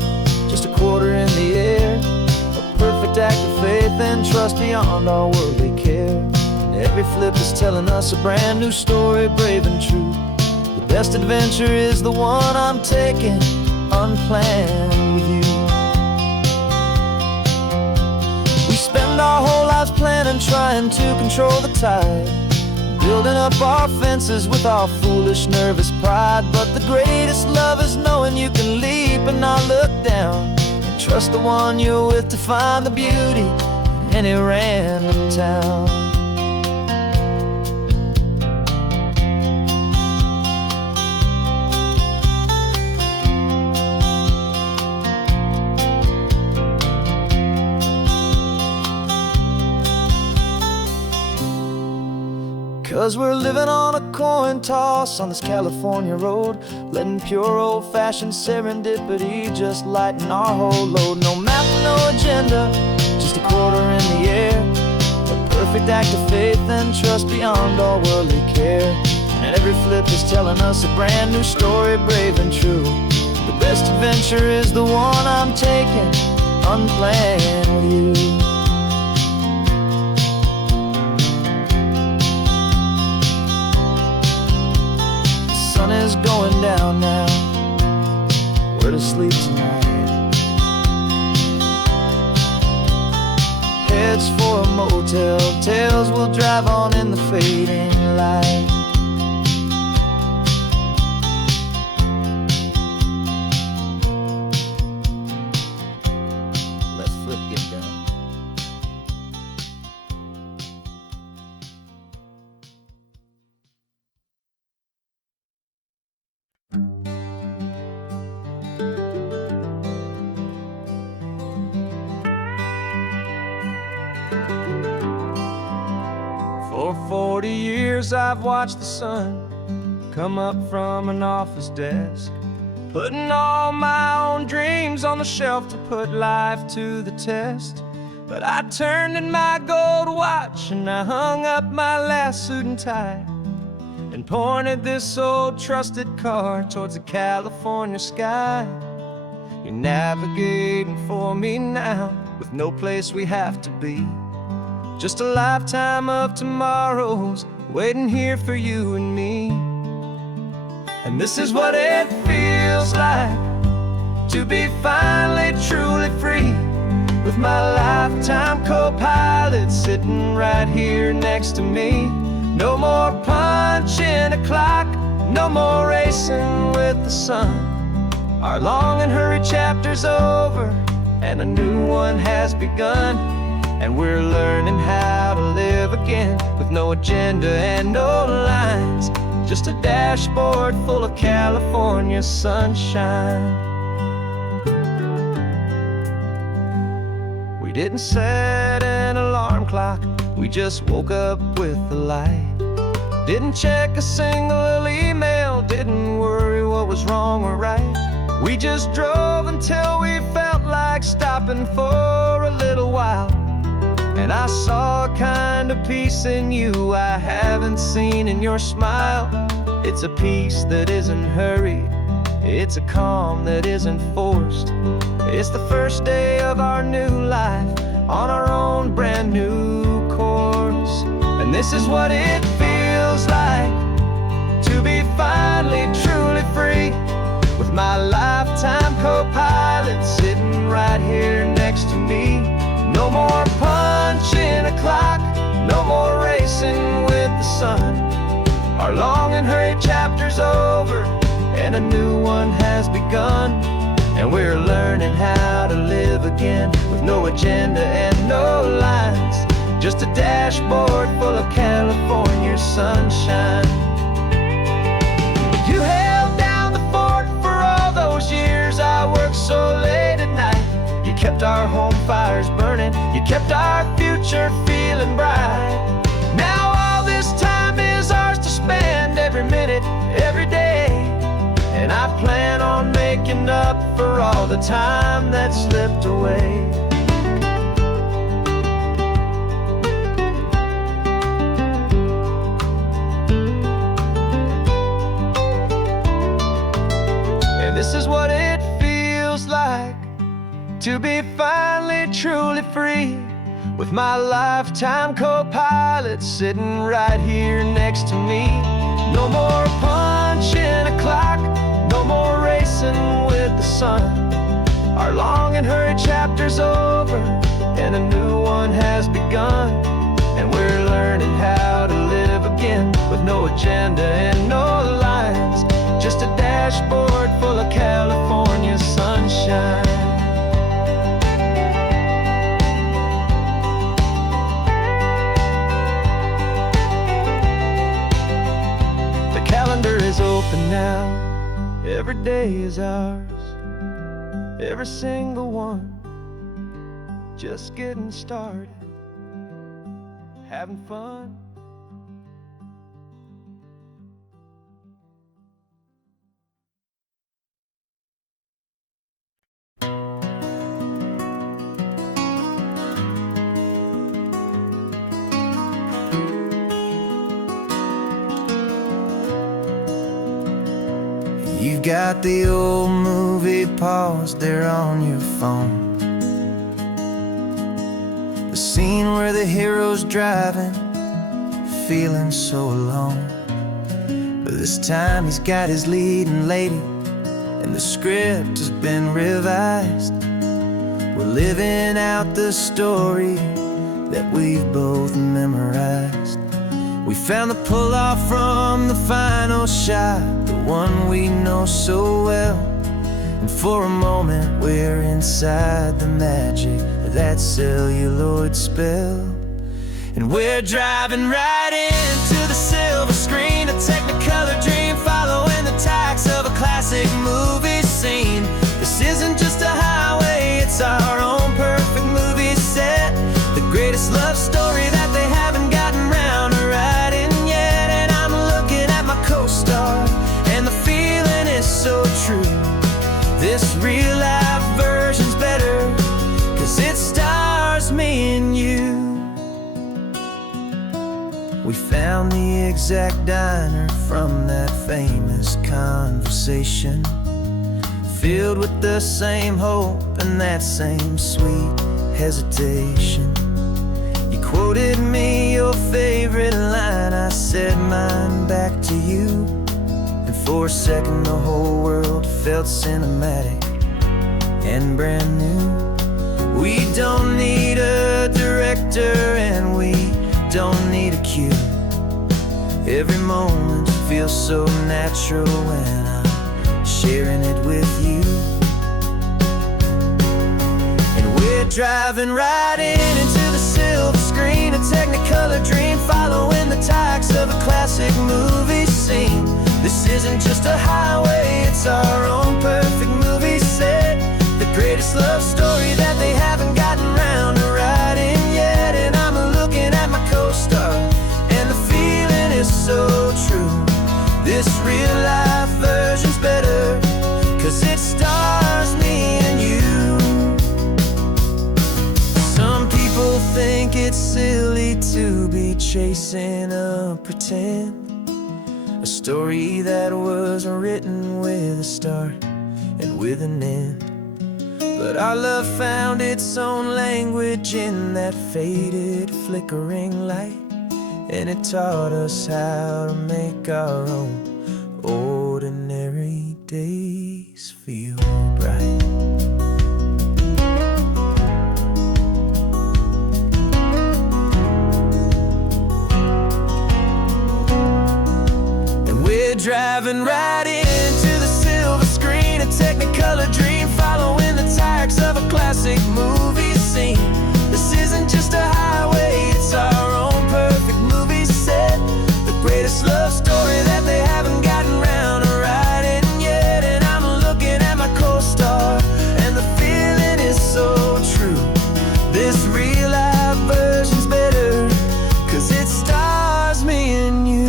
just a quarter in the air. A perfect act of faith and trust beyond all worldly care. And every flip is telling us a brand new story, brave and true. The best adventure is the one I'm taking unplanned with you. We spend our whole lives planning, trying to control the tide, building up our fences with our foolish, nervous pride. But the greatest love is knowing you can leap and not look down, and trust the one you're with to find the beauty in any random town. 'Cause we're living on a coin toss on this California road, letting pure old-fashioned serendipity just lighten our whole load. No map, no agenda, just a quarter in the air, a perfect act of faith and trust beyond all worldly care. And every flip is telling us a brand new story, brave and true. The best adventure is the one I'm taking, unplanned with you. The sun is going down now, we're to sleep tonight. Heads for a motel, tails will drive on in the fading light. For 40 years I've watched the sun come up from an office desk, putting all my own dreams on the shelf to put life to the test. But I turned in my gold watch and I hung up my last suit and tie, and pointed this old trusted car towards the California sky. You're navigating for me now, with no place we have to be, just a lifetime of tomorrows waiting here for you and me. And this is what it feels like to be finally truly free, with my lifetime co-pilot sitting right here next to me. No more punching a clock, no more racing with the sun. Our long and hurried chapter's over and a new one has begun. And we're learning how to live again, with no agenda and no lines, just a dashboard full of California sunshine. We didn't set an alarm clock, we just woke up with the light. Didn't check a single email, didn't worry what was wrong or right. We just drove until we felt like stopping for a little while. And I saw a kind of peace in you I haven't seen in your smile. It's a peace that isn't hurried, it's a calm that isn't forced. It's the first day of our new life on our own brand new course. And this is what it feels like to be finally truly free, with my lifetime co-pilot sitting right here next to me. No more punching a clock, no more racing with the sun. Our long and hurried chapter's over and a new one has begun. And we're learning how to live again, with no agenda and no lines, just a dashboard full of California sunshine. You held down the fort for all those years I worked so late at night. You kept our home fires burning, you kept our future feeling bright. Now all this time is ours to spend, every minute, every day. And I plan on making up for all the time that slipped away. And this is what it feels like to be finally truly free, with my lifetime co-pilot sitting right here next to me. No more punching a clock, no more racing with the sun. Our long and hurried chapter's over and a new one has begun. And we're learning how to live again, with no agenda and no lines, just a dashboard full of California sunshine. Calendar is open now, every day is ours, every single one, just getting started, having fun. got the old movie paused there on your phone. The scene where the hero's driving, feeling so alone. But this time he's got his leading lady, and the script has been revised. We're living out the story that we've both memorized. We found the pull-off from the final shot, the one we know so well. And for a moment we're inside the magic of that celluloid spell. And we're driving right into the silver screen, a Technicolor dream, following the tacks of a classic movie scene. This isn't just a highway, it's our own perfect movie set, the greatest love story that they haven't gotten round to writing yet. And I'm looking at my co-star, and the feeling is so true. This real-life version's better, 'cause it stars me and you. We found the exact diner from that famous conversation, filled with the same hope and that same sweet hesitation. You quoted me your favorite line, I said mine back to you. And for a second the whole world felt cinematic and brand new. We don't need a director and we don't need a cue. Every moment feels so natural when I'm sharing it with you. And we're driving right into the silver screen, a Technicolor dream, following the tacks of a classic movie scene. This isn't just a highway, it's our own perfect movie set, the greatest love story that they haven't gotten round to writing yet. And I'm looking at my co-star, and the feeling is so true. This real-life version's better, 'cause it stars me and you. Some people think it's silly to be chasing a pretend, a story that was written with a start and with an end. But our love found its own language in that faded, flickering light, and it taught us how to make our own ordinary days feel bright. And we're driving right into the silver screen, a Technicolor dream, following the tacks of a classic movie scene. This isn't just a highway, it's our own perfect movie set, the greatest love story that they haven't gotten round to writing yet. And I'm looking at my co-star, and the feeling is so true. This real-life version's better, 'cause it stars me and you.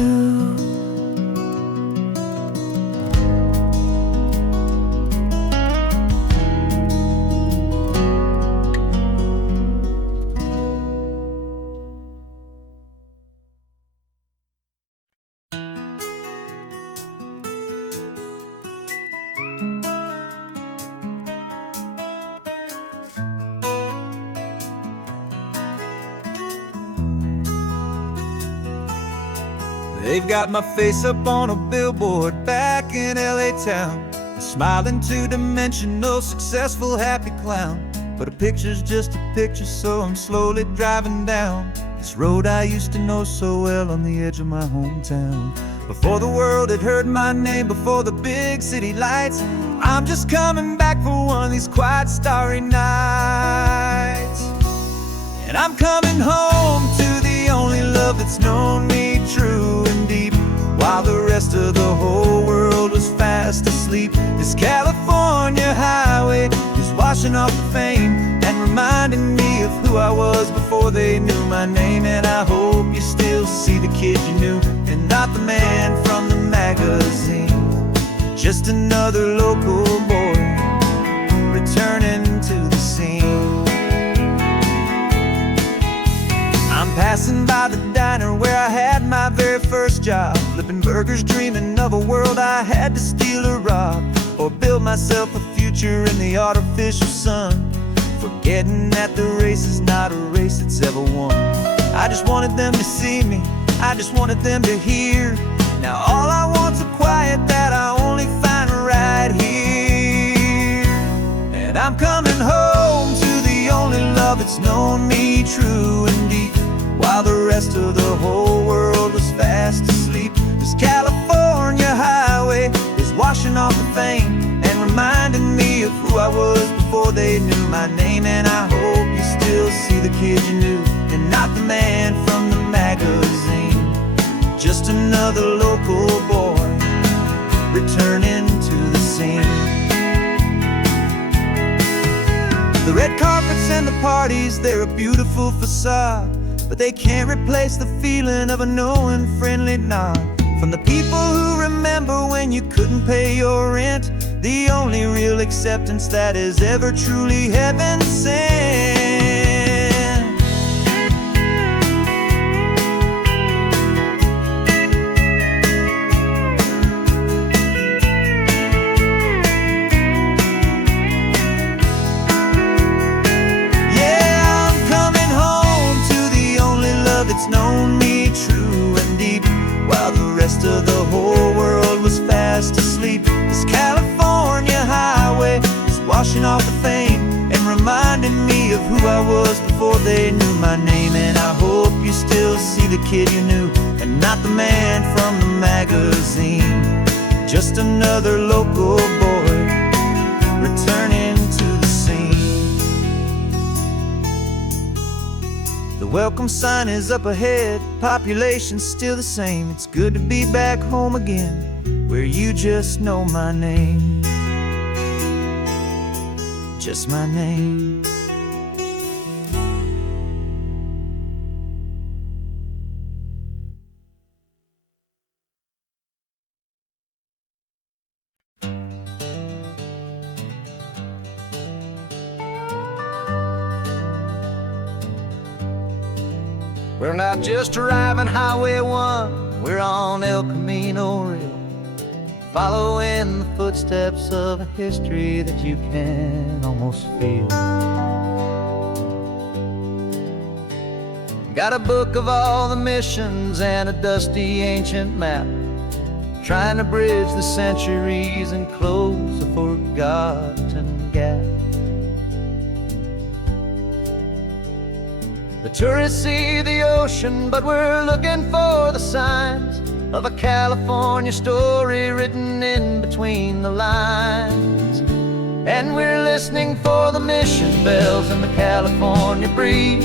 They've got my face up on a billboard back in LA town, smiling two-dimensional, successful, happy clown. But a picture's just a picture, so I'm slowly driving down this road I used to know so well on the edge of my hometown. Before the world had heard my name, before the big city lights, I'm just coming back for one of these quiet, starry nights. And I'm coming home to the only love that's known me true and deep, while the rest of the whole world was fast asleep. This California highway is washing off the fame and reminding me of who I was before they knew my name. And I hope you still see the kid you knew, and not the man from the magazine. Just another local boy returning to the scene. I'm passing by the diner where I had my very first job, flipping burgers, dreaming of a world told I had to steal or rob, or build myself a future in the artificial sun, forgetting that the race is not a race that's ever won. I just wanted them to see me, I just wanted them to hear. Now all I want's a quiet that I only find right here. And I'm coming home to the only love that's known me true and deep, while the rest of the whole world was fast asleep. This California highway is washing off the fame and reminding me of who I was before they knew my name. And I hope you still see the kid you knew, and not the man from the magazine. Just another local boy returning to the scene. The red carpets and the parties, they're a beautiful facade, but they can't replace the feeling of a knowing, friendly nod from the people who remember when you couldn't pay your rent. The only real acceptance that is ever truly heaven sent. Yeah, I'm coming home to the only love that's known me true and deep, while the rest of the whole world was fast asleep. This California highway is washing off the fame and reminding me of who I was before they knew my name. And I hope you still see the kid you knew, and not the man from the magazine. Just another local boy returning to the scene. The welcome sign is up ahead, population's still the same. It's good to be back home again, where you just know my name. Just my name. We're not just driving Highway 1, we're on El Camino Real, following the footsteps of a history that you can almost feel. Got a book of all the missions and a dusty ancient map, trying to bridge the centuries and close a forgotten gap. The tourists see the ocean, but we're looking for the signs of a California story written in between the lines. And we're listening for the mission bells in the California breeze,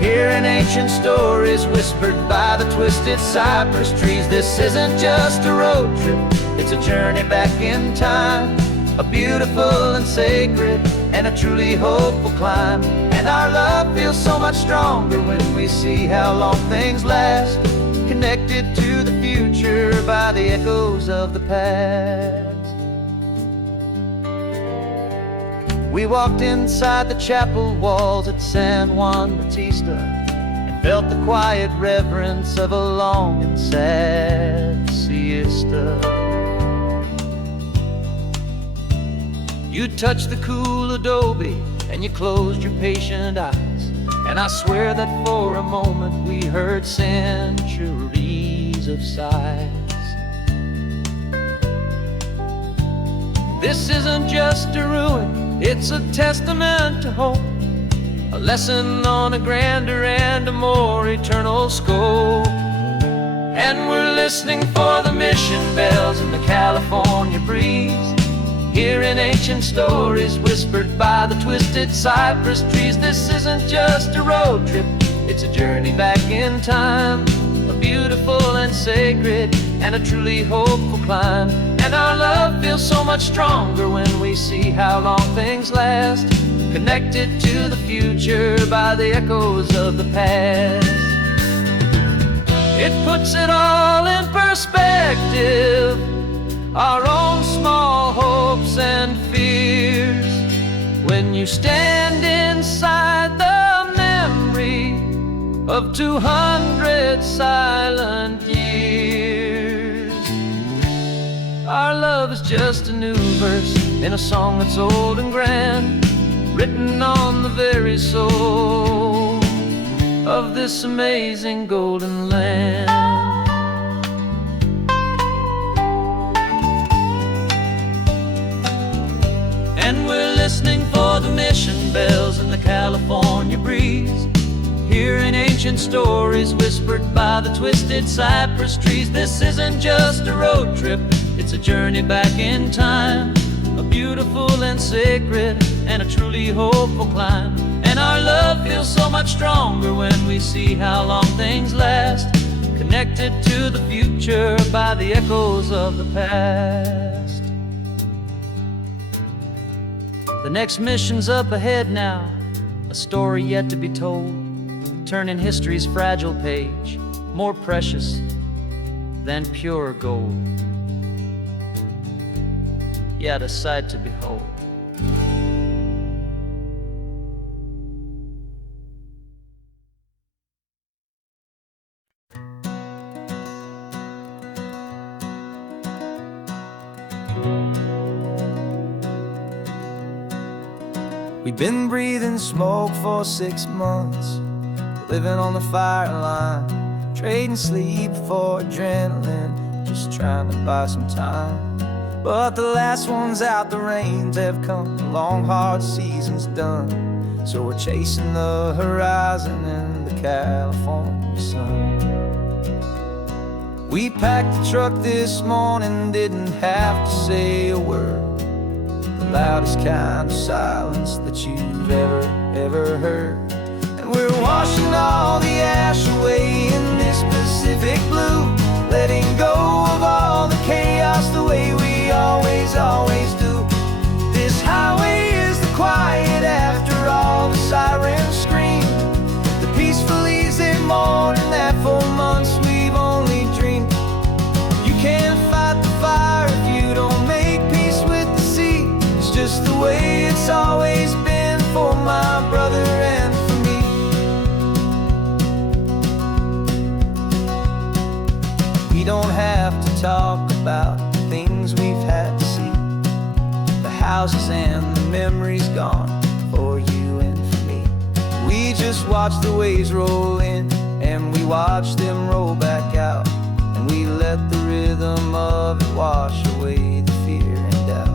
hearing ancient stories whispered by the twisted cypress trees. This isn't just a road trip, it's a journey back in time, a beautiful and sacred and a truly hopeful climb. And our love feels so much stronger when we see how long things last, connected to the future by the echoes of the past. We walked inside the chapel walls at San Juan Bautista and felt the quiet reverence of a long and sad siesta. You touched the cool adobe and you closed your patient eyes, and I swear that for a moment we heard centuries of sighs. This isn't just a ruin, it's a testament to hope, a lesson on a grander and a more eternal scope. And we're listening for the mission bells in the California breeze, hearing ancient stories whispered by the twisted cypress trees. This isn't just a road trip, it's a journey back in time, a beautiful and sacred and a truly hopeful climb. And our love feels so much stronger when we see how long things last, connected to the future by the echoes of the past. It puts it all in perspective, our own small hopes and fears, when you stand inside the memory of 200 silent years. Our love is just a new verse in a song that's old and grand, written on the very soul of this amazing golden land. And we're listening for the mission bells in the California breeze, hearing ancient stories whispered by the twisted cypress trees. This isn't just a road trip, it's a journey back in time, a beautiful and sacred and a truly hopeful climb. And our love feels so much stronger when we see how long things last, connected to the future by the echoes of the past. The next mission's up ahead now, a story yet to be told, turning history's fragile page more precious than pure gold. Yet a sight to behold. We've been breathing smoke for 6 months, living on the fire line, trading sleep for adrenaline, just trying to buy some time. But the last one's out, the rains have come, the long hard season's done. So we're chasing the horizon in the California sun. We packed the truck this morning, didn't have to say a word, the loudest kind of silence that you've ever heard. And we're washing all the ash away in this Pacific blue, letting go of all the chaos the way we always do. This highway is the quiet after all the sirens scream, the peaceful easy morning that for months we've only dreamed. You can't fight the fire if you don't make peace with the sea. It's just the way it's always been for my brother and for me. We don't have to talk about the things we've had to see, the houses and the memories gone for you and for me. We just watch the waves roll in and we watch them roll back out, and we let the rhythm of it wash away the fear and doubt.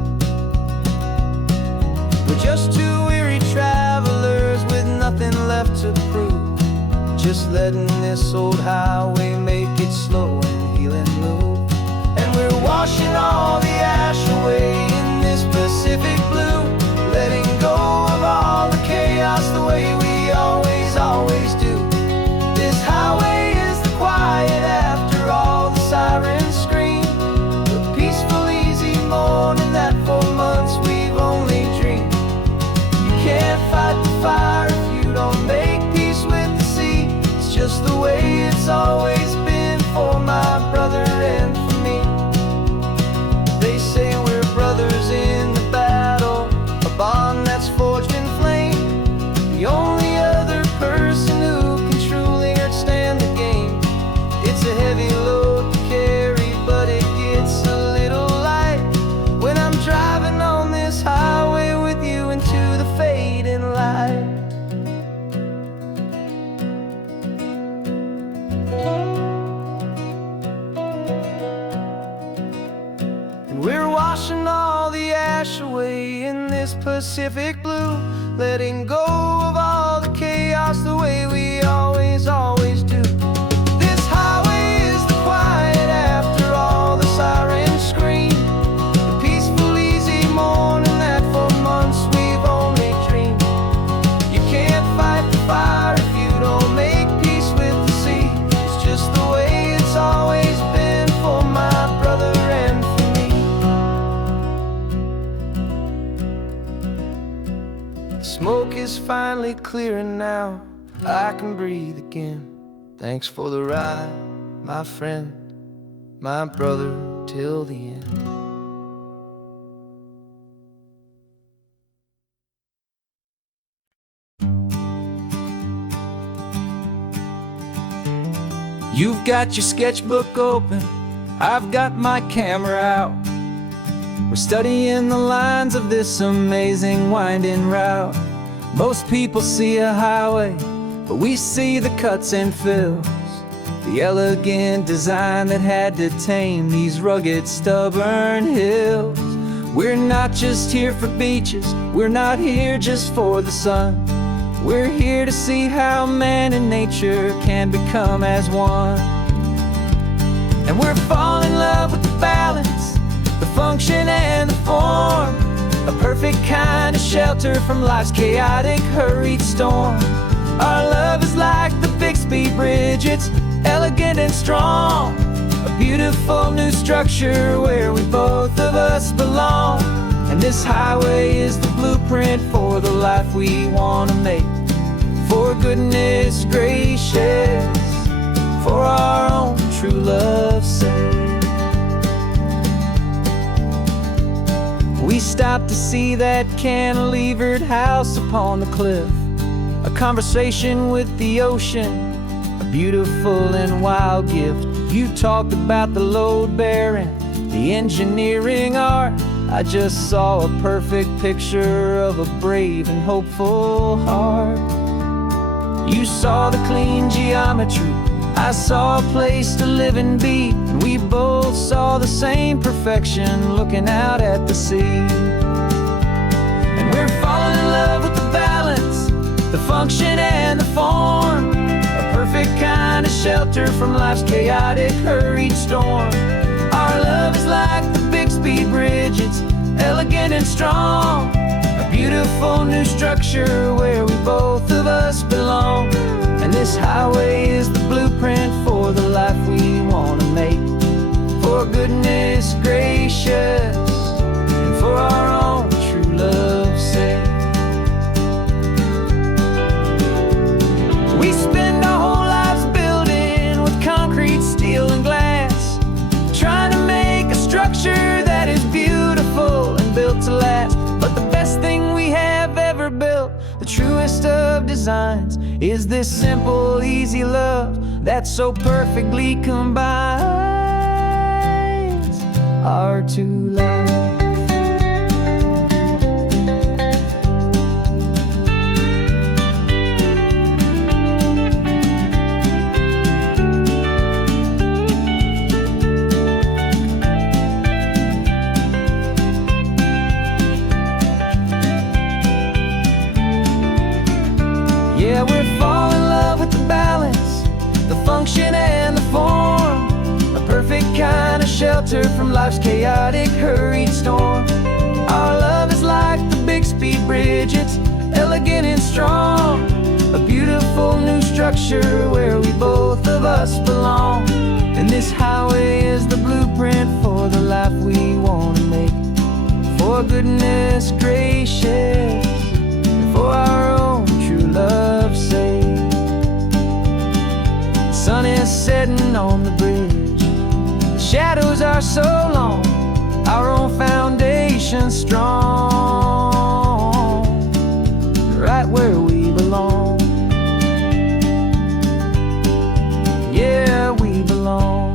We're just two weary travelers with nothing left to prove, just letting this old highway make it slow and healing move. And we're washing all the ash away in this Pacific blue, letting go of all the chaos the way we always do. This highway is the quiet after all the sirens scream, the peaceful easy morning that for months we've only dreamed. You can't fight the fire if you don't make peace with the sea. It's just the way it's always been for my brother and for me. They say we're brothers in the battle, a bond that's forged in flame, the only other person who can truly understand the game. It's a heavy load to carry, but it gets a little light when I'm driving on this highway with you into the fading light. And we're washing all the ash away in this Pacific blue, letting go of all the chaos the way we always do. This highway is the quiet after all the sirens scream, the peaceful easy morning that for months we've only dreamed. You can't fight the fire if you don't make peace with the sea. It's just the way it's always been for my brother and for me. The smoke is finally clearing now, I can breathe again. Thanks for the ride, my friend, my brother till the end. You've got your sketchbook open, I've got my camera out. We're studying the lines of this amazing winding route. Most people see a highway, but we see the cuts and fills, the elegant design that had to tame these rugged, stubborn hills. We're not just here for beaches, we're not here just for the sun. We're here to see how man and nature can become as one. And we're falling in love with the balance, the function and the form, a perfect kind of shelter from life's chaotic, hurried storm. Our love is like the Bixby Bridge, it's elegant and strong, a beautiful new structure where we both of us belong. And this highway is the blueprint for the life we want to make. For goodness gracious, for our own true love's sake. We stopped to see that cantilevered house upon the cliff, a conversation with the ocean, a beautiful and wild gift. You talked about the load bearing, the engineering art. I just saw a perfect picture of a brave and hopeful heart. You saw the clean geometry, I saw a place to live and be, and we both saw the same perfection looking out at the sea. And we're falling in love with the balance, the function and the form, a perfect kind of shelter from life's chaotic, hurried storm. Our love is like the Bixby Bridge, it's elegant and strong, a beautiful new structure where we both of us belong. And this highway is the blueprint for the life we want to make. For goodness gracious, and for our own true love's sake. We spend our whole lives building with concrete, steel and glass, trying to make a structure that is beautiful and built to last. But the best thing we have ever built, the truest of designs, is this simple, easy love that so perfectly combines our two lives. Yeah, we're falling in love with the balance, the function and the form, a perfect kind of shelter from life's chaotic, hurried storm. Our love is like the Bixby Bridge, it's elegant and strong, a beautiful new structure where we both of us belong. And this highway is the blueprint for the life we want to make. For goodness gracious, for our own true love's sake. The sun is setting on the bridge, the shadows are so long, our own foundation strong, right where we belong. Yeah, we belong.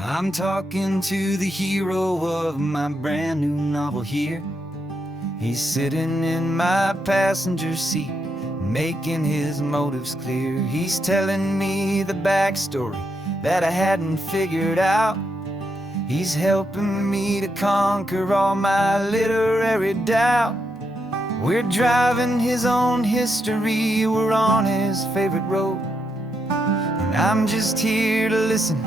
I'm talking to the hero of my brand new novel here. He's sitting in my passenger seat, making his motives clear. He's telling me the backstory that I hadn't figured out. He's helping me to conquer all my literary doubt. We're driving his own history, we're on his favorite road, and I'm just here to listen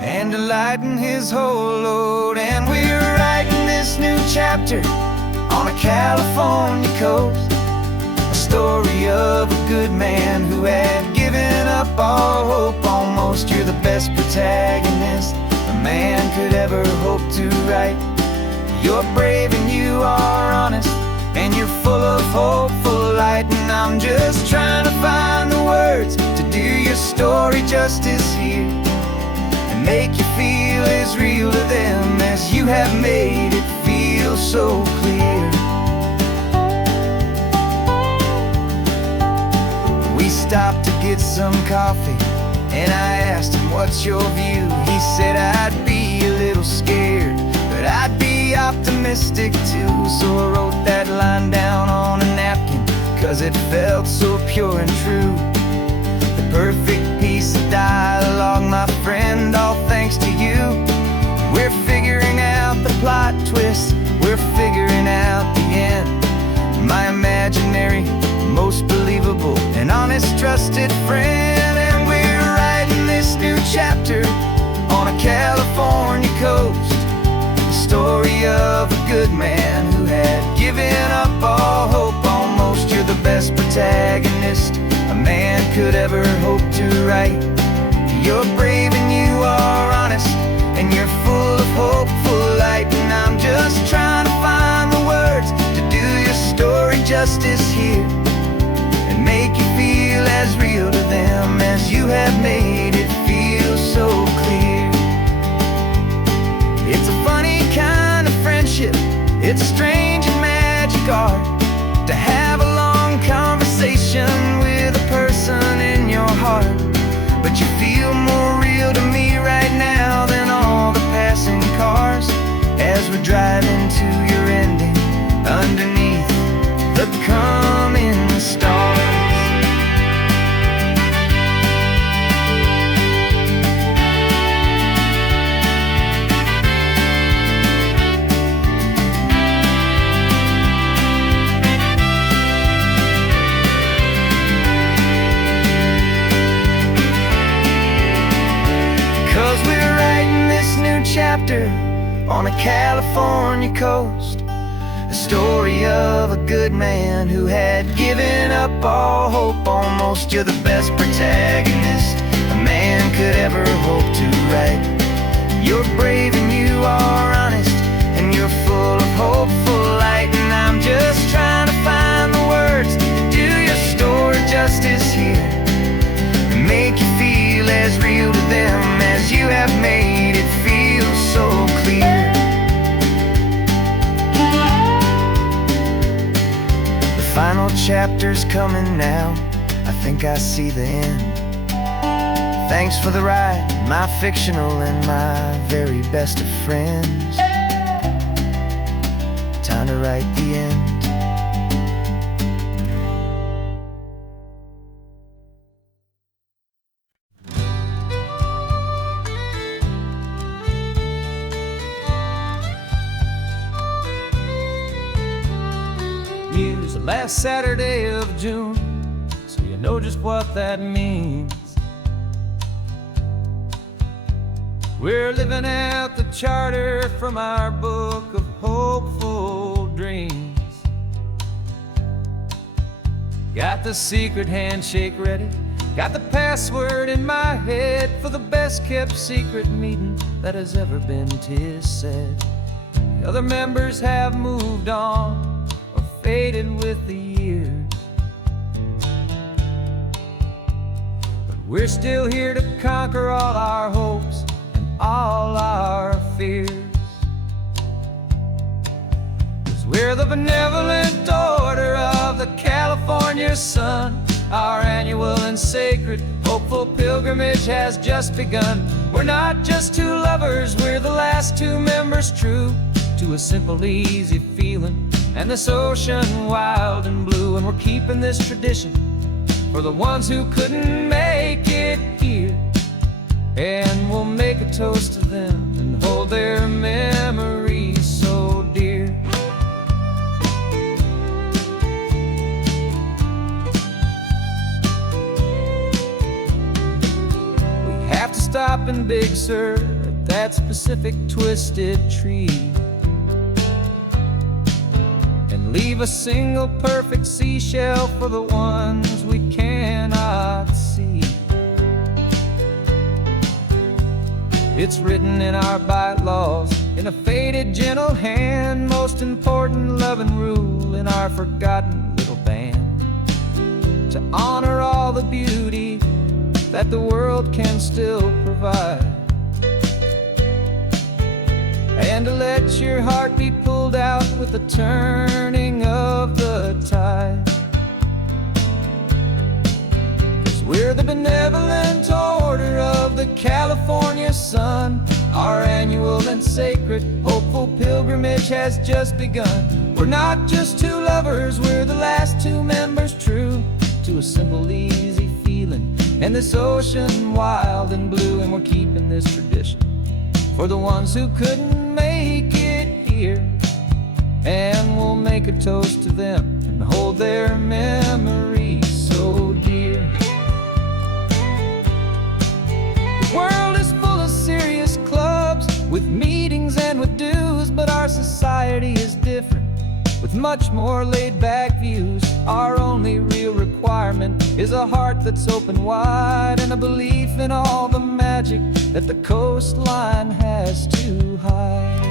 and to lighten his whole load. And we're writing this new chapter on a California coast, a story of a good man who had given up all hope almost. You're the best protagonist a man could ever hope to write. You're brave and you are honest, and you're full of hopeful light. And I'm just trying to find the words to do your story justice here, make you feel as real to them as you have made it feel so clear. stopped to get some coffee, and I asked him, what's your view? He said, I'd be a little scared, but I'd be optimistic too. So I wrote that line down on a napkin, 'cause it felt so pure and true. The perfect piece of dialogue, my friend, all thanks to you. We're figuring out the plot twist, we're figuring out the end. My imaginary, most believable and honest trusted friend. And we're writing this new chapter on a California coast, the story of a good man who had given up all hope almost. You're the best protagonist a man could ever hope to write. You're brave and you are honest, and you're full of hopeful light. And I'm just trying to find the words to do your story justice here, and make you feel as real to them as you have made it feel so clear. It's a funny kind of friendship, it's strange and magic art to have a long conversation with a person in your heart. But you feel more real to me right now than all the passing cars, as we're driving to your ending underneath the coming stars. 'Cause we're writing this new chapter on a California coast, a story of a good man who had given up all hope almost. You're the best protagonist a man could ever hope to write. You're brave and you are honest, and you're full of hopeful light. And I'm just trying to find the words to do your story justice here, and make you feel as real to them as you have made it feel so clear. The final chapter's coming now, I think I see the end. Thanks for the ride, my fictional and my very best of friends. Time to write the end. Use the last Saturday of June, so you know just what that means. We're living out the charter from our book of hopeful dreams. Got the secret handshake ready, got the password in my head for the best kept secret meeting that has ever been, 'tis said. The other members have moved on, faded with the years, but we're still here to conquer all our hopes and all our fears. 'Cause we're the benevolent order of the California sun. Our annual and sacred hopeful pilgrimage has just begun. We're not just two lovers, we're the last two members true to a simple, easy feeling and this ocean wild and blue. And we're keeping this tradition for the ones who couldn't make it here, and we'll make a toast to them and hold their memories so dear. We have to stop in Big Sur at that specific twisted tree, leave a single perfect seashell for the ones we cannot see. It's written in our bylaws in a faded gentle hand, most important loving rule in our forgotten little band, to honor all the beauty that the world can still provide, and to let your heart be pulled out with the turning of the tide. We're the benevolent order of the California sun. Our annual and sacred, hopeful pilgrimage has just begun. We're not just two lovers, we're the last two members true to a simple, easy feeling, and this ocean wild and blue. And we're keeping this tradition for the ones who couldn't make it here, and we'll make a toast to them and hold their memories so dear. The world is full of serious clubs with meetings and with dues, but our society is different with much more laid-back views. Our only real requirement is a heart that's open wide and a belief in all the magic that the coastline has to hide.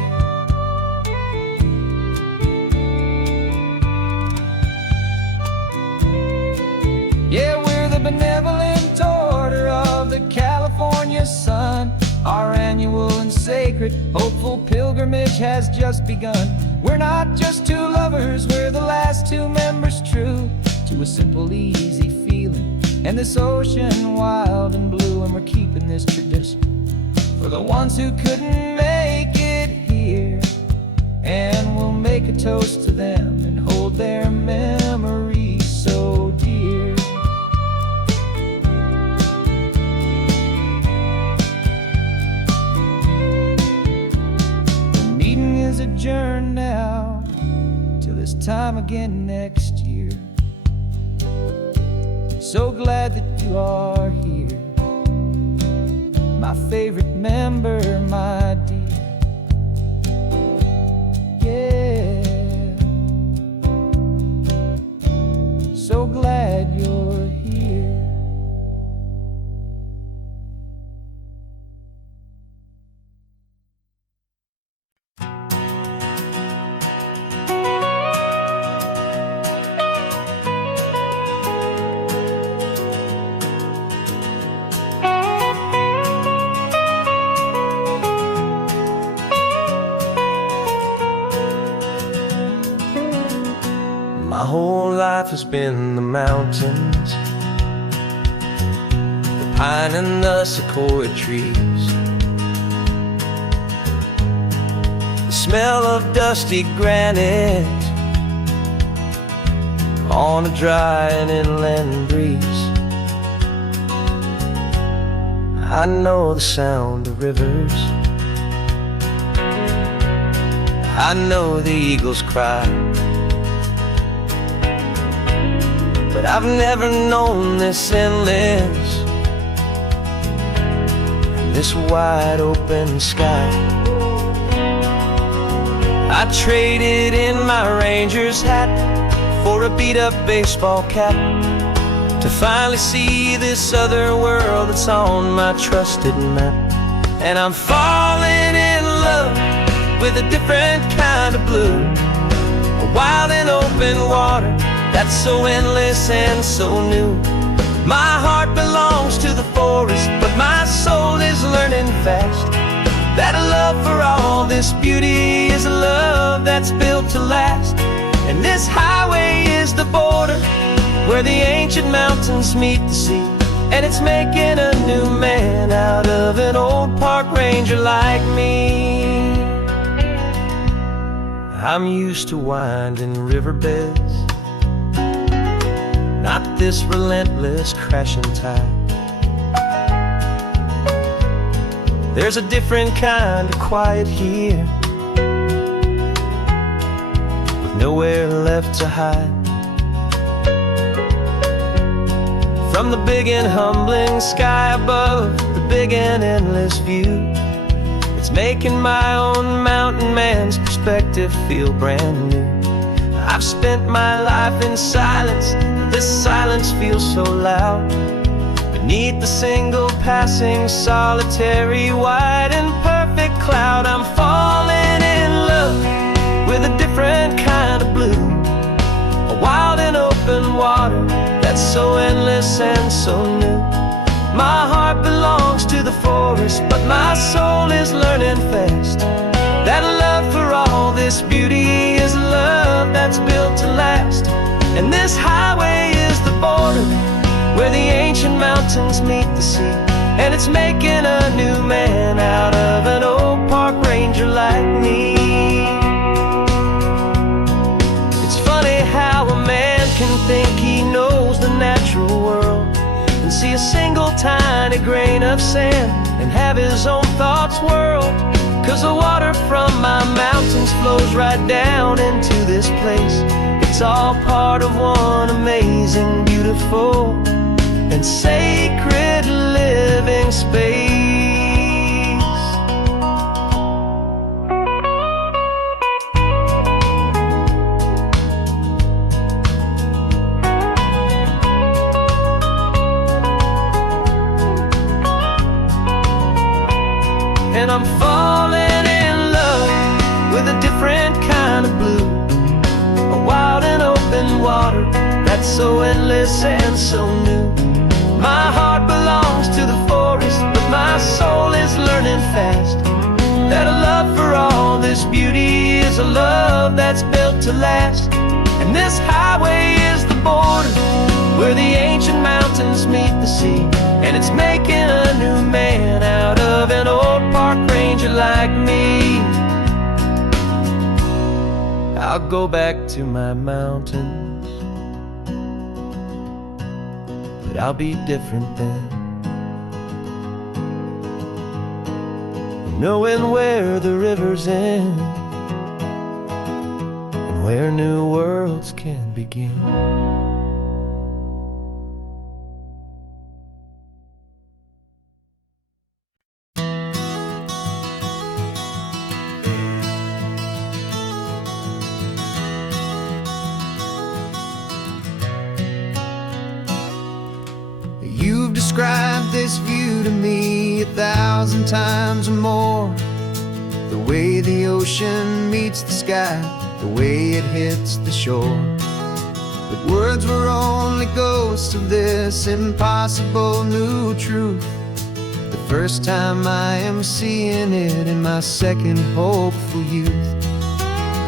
Yeah, we're the benevolent order of the California sun. Our annual and sacred, hopeful pilgrimage has just begun. We're not just two lovers, we're the last two members true to a simple, easy feeling, and this ocean wild and blue. And we're keeping this tradition for the ones who couldn't make it here, and we'll make a toast to them and hold their memories so dear. The meeting is adjourned now till this time again next year. So glad that you are here, my favorite member, my dear. Yeah, so glad you're here. My whole life has been the mountains, the pine and the sequoia trees, the smell of dusty granite on a dry and inland breeze. I know the sound of rivers, I know the eagles cry, but I've never known this endless and this wide open sky. I traded in my Ranger's hat for a beat-up baseball cap to finally see this other world that's on my trusted map. And I'm falling in love with a different kind of blue, a wild and open water that's so endless and so new. My heart belongs to the forest, but my soul is learning fast that a love for all this beauty is a love that's built to last. And this highway is the border where the ancient mountains meet the sea, and it's making a new man out of an old park ranger like me. I'm used to winding riverbeds, not this relentless crashing tide. There's a different kind of quiet here, with nowhere left to hide. From the big and humbling sky above, the big and endless view, it's making my own mountain man's perspective feel brand new. I've spent my life in silence, this silence feels so loud. Beneath the single passing solitary white and perfect cloud, I'm falling in love with a different kind of blue, a wild and open water that's so endless and so new. My heart belongs to the forest, but my soul is learning fast that a love for all this beauty is a love that's built to last. And this highway is the border where the ancient mountains meet the sea. And it's making a new man out of an old park ranger like me. It's funny how a man can think he knows the natural world and see a single tiny grain of sand and have his own thoughts whirl. 'Cause the water from my mountains flows right down into this place. It's all part of one amazing, beautiful, and sacred living space. And I'm falling in love with a different kind of blue, a wild and open water that's so endless and so new. My heart belongs to the forest, but my soul is learning fast that a love for all this beauty is a love that's built to last. And this highway is the border where the ancient mountains meet the sea. And it's making a new man out of an old park ranger like me. I'll go back to my mountains, but I'll be different then, knowing where the rivers end and where new worlds can begin. You've described this view to me 1,000 times or more. The way the ocean meets the sky, the way it hits the shore. But words were only ghosts of this impossible new truth. The first time I am seeing it in my second hopeful youth.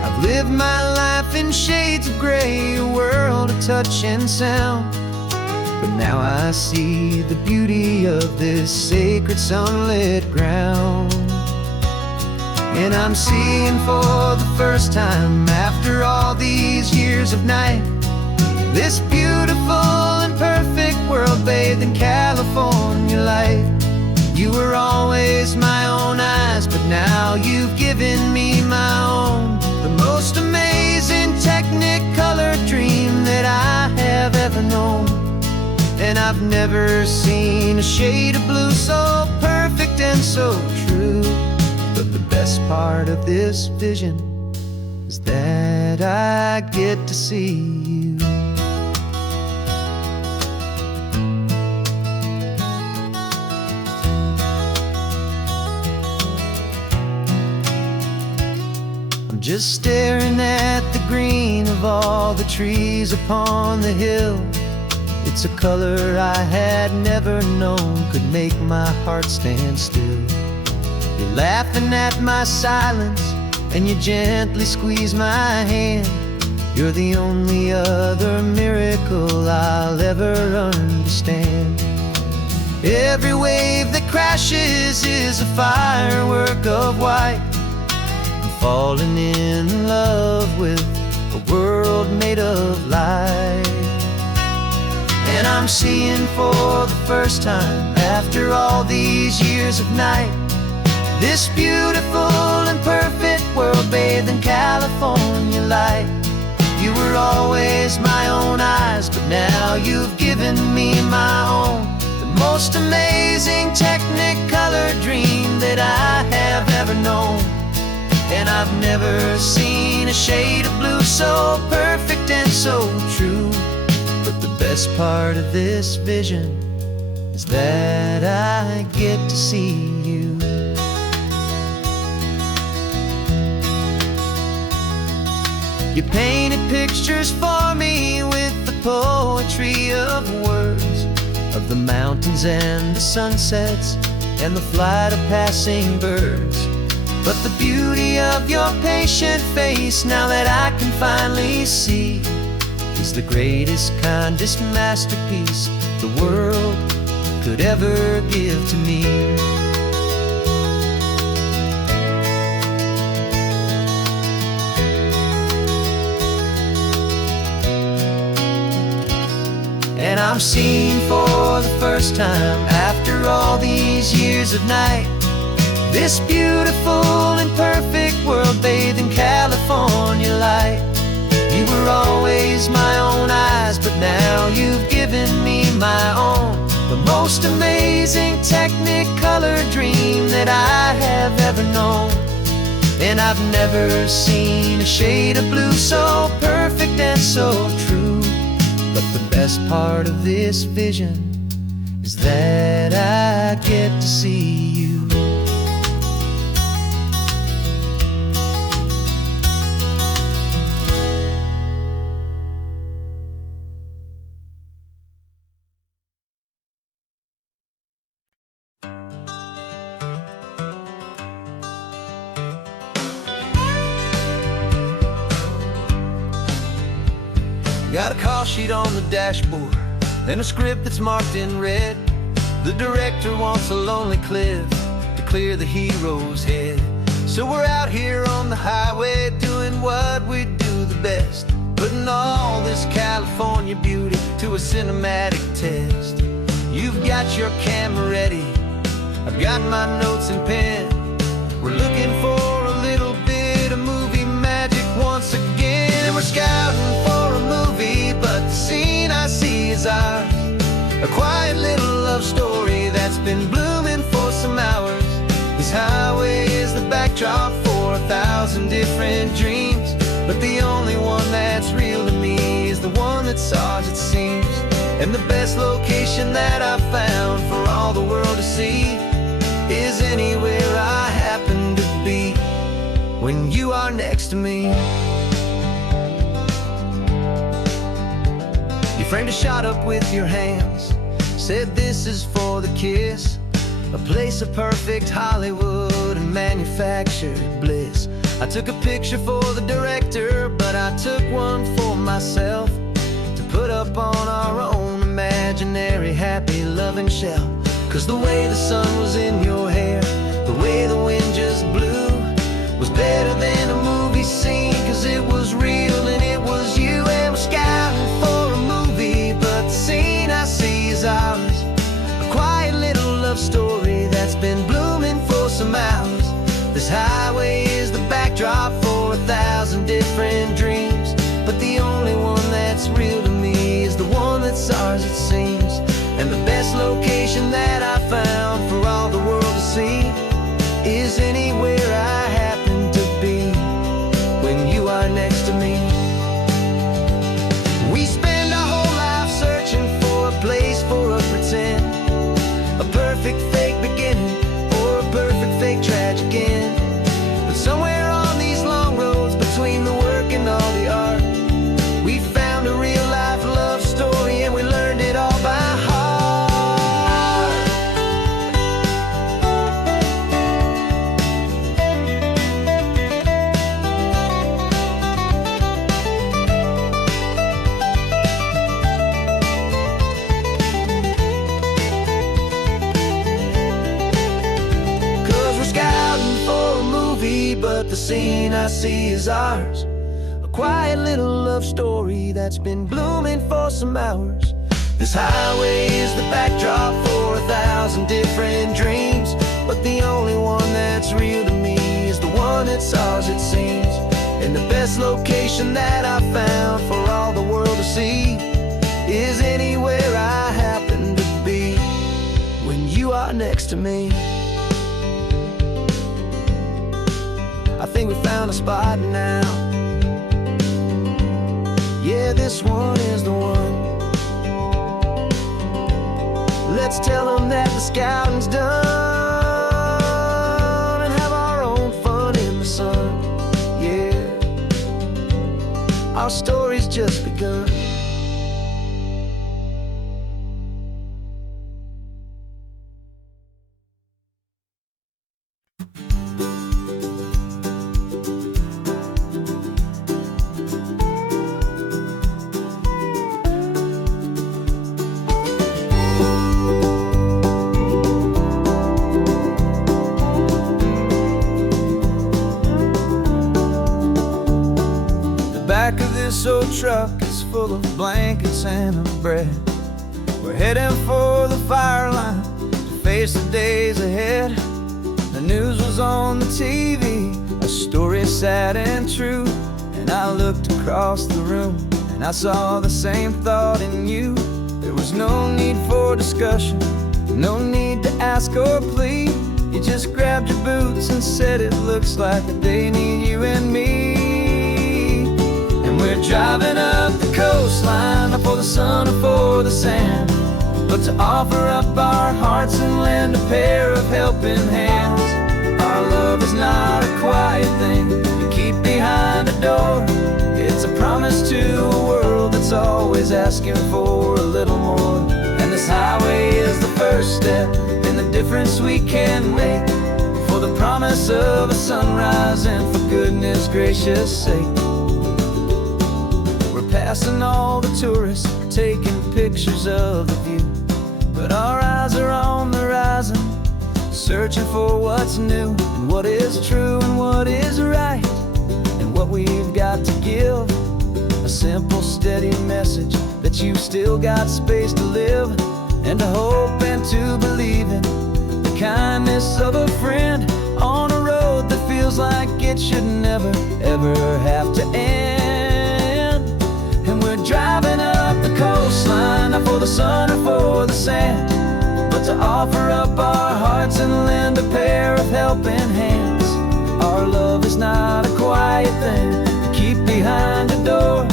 I've lived my life in shades of gray, a world of touch and sound. But now I see the beauty of this sacred sunlit ground. And I'm seeing for the first time after all these years of night, this beautiful and perfect world bathed in California light. You were always my own eyes, but now you've given me my own. The most amazing Technicolor dream that I have ever known. And I've never seen a shade of blue so perfect and so true. But the best part of this vision is that I get to see you. I'm just staring at the green of all the trees upon the hill. It's a color I had never known could make my heart stand still. You're laughing at my silence, and you gently squeeze my hand. You're the only other miracle I'll ever understand. Every wave that crashes is a firework of white. I'm falling in love with a world made of light. And I'm seeing for the first time after all these years of night, this beautiful and perfect world bathed in California light. You were always my own eyes, but now you've given me my own. The most amazing Technicolor dream that I have ever known. And I've never seen a shade of blue so perfect and so true. But the best part of this vision is that I get to see you. You painted pictures for me with the poetry of words, of the mountains and the sunsets and the flight of passing birds. But the beauty of your patient face, now that I can finally see, is the greatest, kindest masterpiece the world could ever give to me. And I'm seeing for the first time, after all these years of night, this beautiful and perfect world bathed in California light. You were always my own eyes, but now you've given me my own, the most amazing Technicolor dream that I have ever known. And I've never seen a shade of blue so perfect and so true. But the best part of this vision is that I get to see you. Got a call sheet on the dashboard and a script that's marked in red. The director wants a lonely cliff to clear the hero's head. So we're out here on the highway doing what we do the best, putting all this California beauty to a cinematic test. You've got your camera ready, I've got my notes and pen. We're looking for a little bit of movie magic once again. And we're scouting for a movie, but the scene I see is ours. A quiet little love story that's been blooming for some hours. This highway is the backdrop for 1,000 different dreams, but the only one that's real to me is the one that's ours, it seems. And the best location that I've found for all the world to see is anywhere I happen to be when you are next to me. You framed a shot up with your hands, said this is for the kiss, a place of perfect Hollywood and manufactured bliss. I took a picture for the director, but I took one for myself to put up on our own imaginary happy loving shelf. Cause the way the sun was in your hair, the way the wind just blew, was better than a movie scene. Cause it was real and it was you. And we're scouting for a movie, but the scene I see is ours. A quiet little love story that's been blooming for some hours. This highway is the backdrop for 1,000 different dreams, but the only one that's real to me is the one that's ours, it seems. And the best location that I found for all the world to see is anywhere I happen to be when you are next to me. We spend our whole life searching for a place for a pretend, a perfect fake beginning or a perfect fake tragic end. But somewhere on these long roads between the work and all the art, we found a real life love story and we learned it all by heart. But the scene I see is ours. A quiet little love story that's been blooming for some hours. This highway is the backdrop for 1,000 different dreams, but the only one that's real to me is the one that's ours, it seems. And the best location that I found for all the world to see is anywhere I happen to be when you are next to me. I think we found a spot now. Yeah, this one is the one. Let's tell them that the scouting's done and have our own fun in the sun. Yeah, our story's just begun. truck is full of blankets and a bread. We're heading for the fire line to face the days ahead. The news was on the TV, a story sad and true. And I looked across the room and I saw the same thought in you. There was no need for discussion, no need to ask or plead. You just grabbed your boots and said it looks like they need you and me. And we're driving up the coastline, not for the sun or for the sand, but to offer up our hearts and lend a pair of helping hands. Our love is not a quiet thing you keep behind a door. It's a promise to a world that's always asking for a little more. And this highway is the first step in the difference we can make, for the promise of a sunrise and for goodness gracious sake. We're passing all the tourists, taking pictures of the view, but our eyes are on the horizon, searching for what's new and what is true and what is right, and what we've got to give. A simple, steady message that you've still got space to live, and to hope and to believe in the kindness of a friend on a road that feels like it should never, ever have to end. And we're driving up the coastline, not for the sun or for the sand, but to offer up our hearts and lend a pair of helping hands. Our love is not a quiet thing to keep behind a door.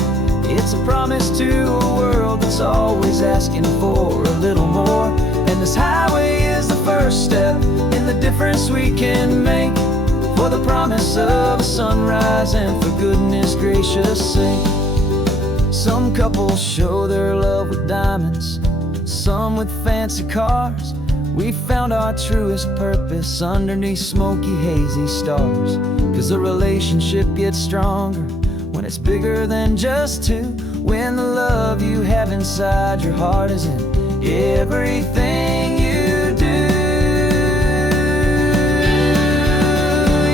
It's a promise to a world that's always asking for a little more. And this highway is the first step in the difference we can make, for the promise of a sunrise and for goodness gracious sake. Some couples show their love with diamonds, some with fancy cars. We found our truest purpose underneath smoky, hazy stars. 'Cause the relationship gets stronger when it's bigger than just two, when the love you have inside your heart is in everything you do.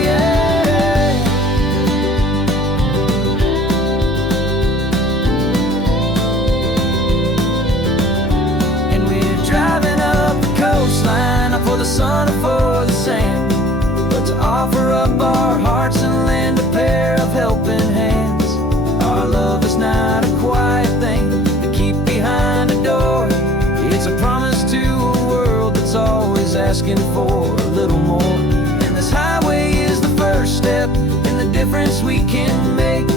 Yeah. And we're driving up the coastline, not for the sun or for the sand, but to offer up our hearts and lend a pair of helping hands. Our love is not a quiet thing to keep behind a door. It's a promise to a world that's always asking for a little more. And this highway is the first step in the difference we can make,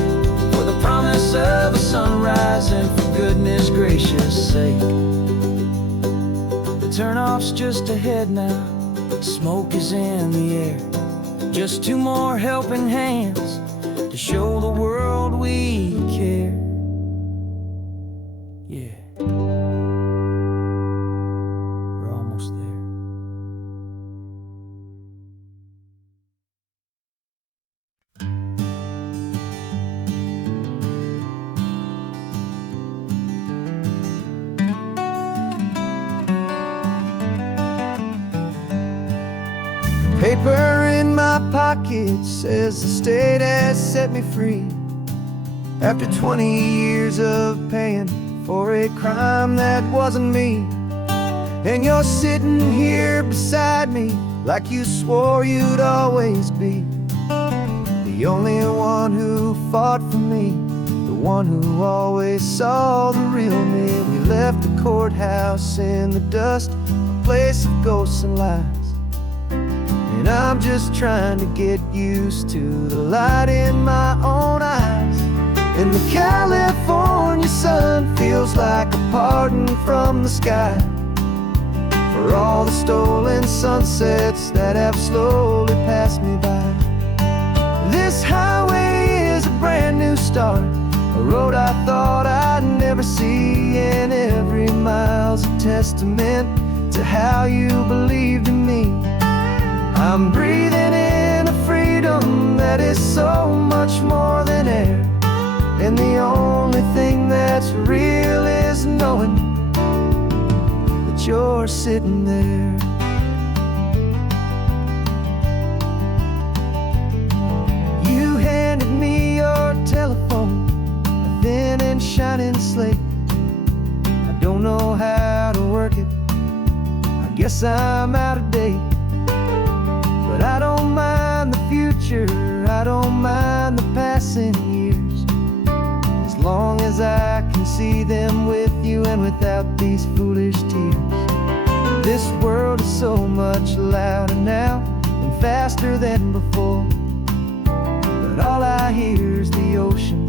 for the promise of a sunrise and for goodness gracious sake. The turnoff's just ahead now, smoke is in the air. Just two more helping hands to show the world we care. Yeah. We're almost there. Paper in my pocket says the state has set me free, after 20 years of paying for a crime that wasn't me. And you're sitting here beside me like you swore you'd always be, the only one who fought for me, the one who always saw the real me. We left the courthouse in the dust, a place of ghosts and lies. And I'm just trying to get used to the light in my own eyes. And the California sun feels like a pardon from the sky, for all the stolen sunsets that have slowly passed me by. This highway is a brand new start, a road I thought I'd never see, and every mile's a testament to how you believed in me. I'm breathing in a freedom that is so much more than air, and the only thing that's real is knowing that you're sitting there. You handed me your telephone, a thin shining slate. I don't know how to work it, I guess I'm out of date. But I don't mind the future, I don't mind the passing years, as long as I can see them with you and without these foolish tears. This world is so much louder now and faster than before, but all I hear is the ocean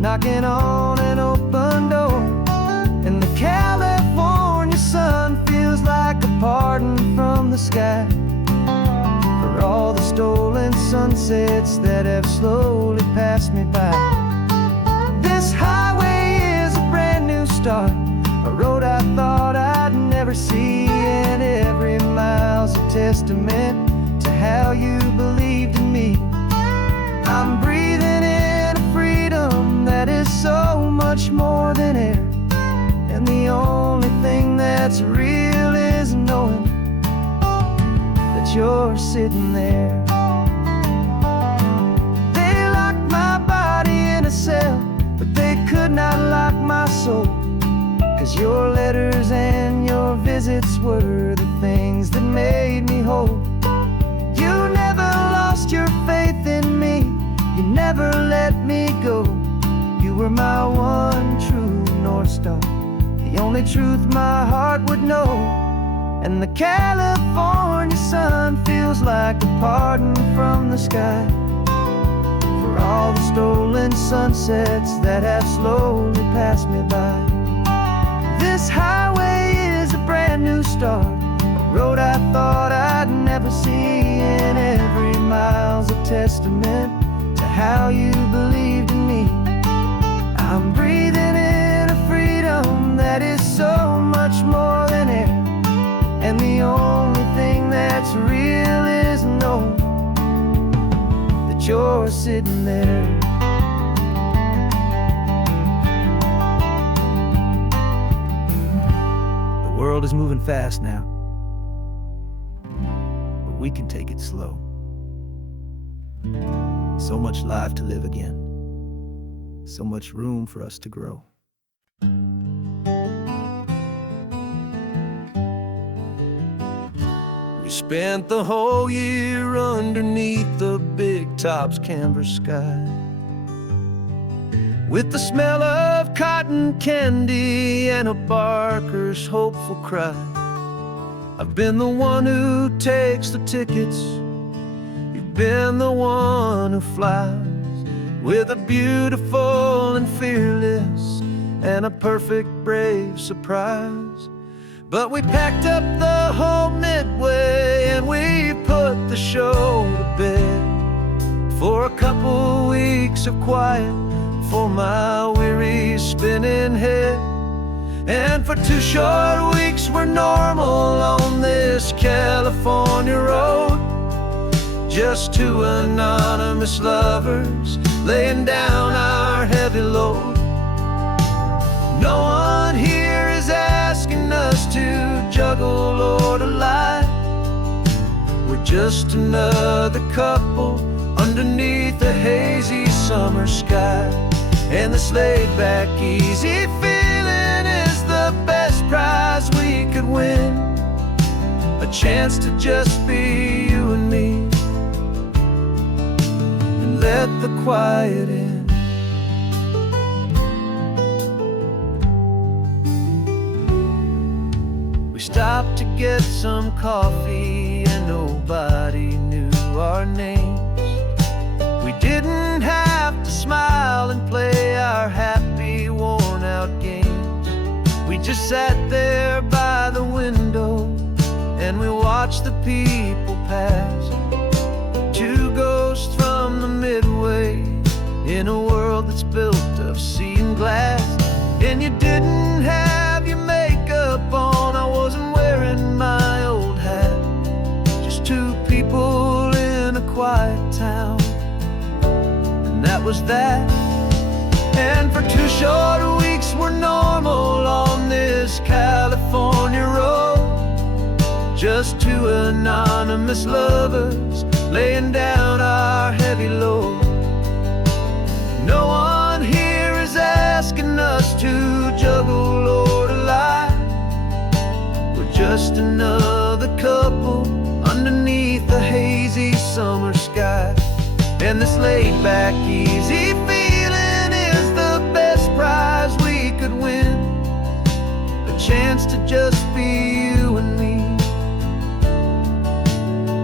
knocking on an open door. And the California sun feels like a pardon from the sky for all the stolen sunsets that have slowly passed me by. This highway is a brand new start, a road I thought I'd never see, and every mile's a testament to how you believed in me. I'm breathing in a freedom that is so much more than air, and the only thing that's real is knowing that you're sitting there. They locked my body in a cell, but they could not lock my soul, 'cause your letters and your visits were the things that made me whole. You never lost your faith in me, you never let me go. You were my one true North Star, the only truth my heart would know. And the California sun feels like a pardon from the sky for all the stolen sunsets that have slowly passed me by. This highway is a brand new start, a road I thought I'd never see, and every mile's a testament to how you believed in me. I'm breathing in a freedom that is so much more than air, and the only thing that's real is knowing that you're sitting there. The world is moving fast now, but we can take it slow. So much life to live again, so much room for us to grow. We spent the whole year underneath the big top's canvas sky, with the smell of cotton candy and a barker's hopeful cry. I've been the one who takes the tickets, you've been the one who flies, with a beautiful and fearless and a perfect brave surprise. But we packed up the whole Midway and we put the show to bed for a couple weeks of quiet for my weary spinning head. And for 2 short weeks we're normal on this California road, just 2 anonymous lovers laying down our heavy load. No one here is asking us to juggle or to lie. We're just another couple underneath a hazy summer sky, and this laid-back, easy feeling is the best prize we could win, a chance to just be you and me, and let the quiet in. We stopped to get some coffee and nobody knew our names. We didn't have to smile and play our happy, worn-out games. We just sat there by the window and we watched the people pass, 2 ghosts from the Midway in a world that's built of sea and glass. And you didn't have your makeup on, I wasn't wearing my old hat, just 2 people in a quiet town, that was that. And for 2 short weeks we're normal on this California road, just 2 anonymous lovers laying down our heavy load. No one here is asking us to juggle or to lie. We're just another couple underneath the hazy summer sky. And this laid-back, easy feeling is the best prize we could win. A chance to just be you and me,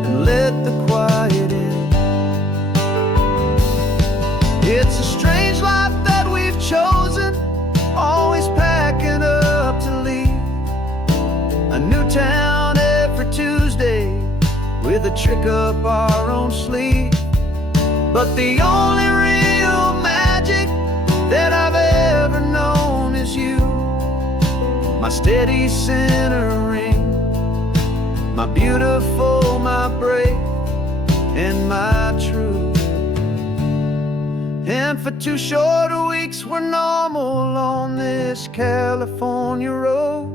and let the quiet in. It's a strange life that we've chosen, always packing up to leave. A new town every Tuesday, with a trick up our own sleeve. But the only real magic that I've ever known is you, my steady centering, my beautiful, my brave, and my true. And for 2 short weeks we're normal on this California road,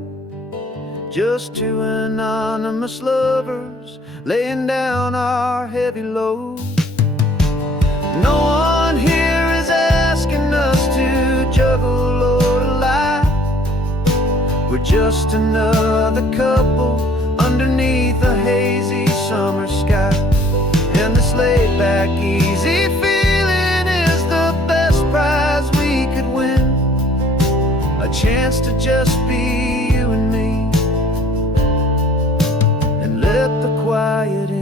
just 2 anonymous lovers laying down our heavy load. No one here is asking us to juggle or to lie. We're just another couple underneath a hazy summer sky. And this laid-back, easy feeling is the best prize we could win. A chance to just be you and me, and let the quiet in.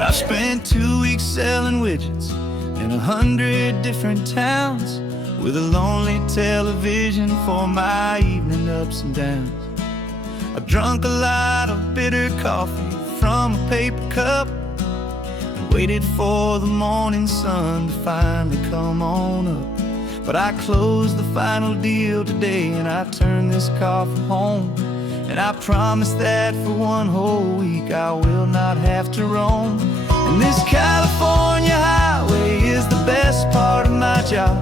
I spent 2 weeks selling widgets in 100 different towns, with a lonely television for my evening ups and downs. I drunk a lot of bitter coffee from a paper cup, and waited for the morning sun to finally come on up. But I closed the final deal today, and I turned this car from home. And I promise that for 1 whole week I will not have to roam. And this California highway is the best part of my job.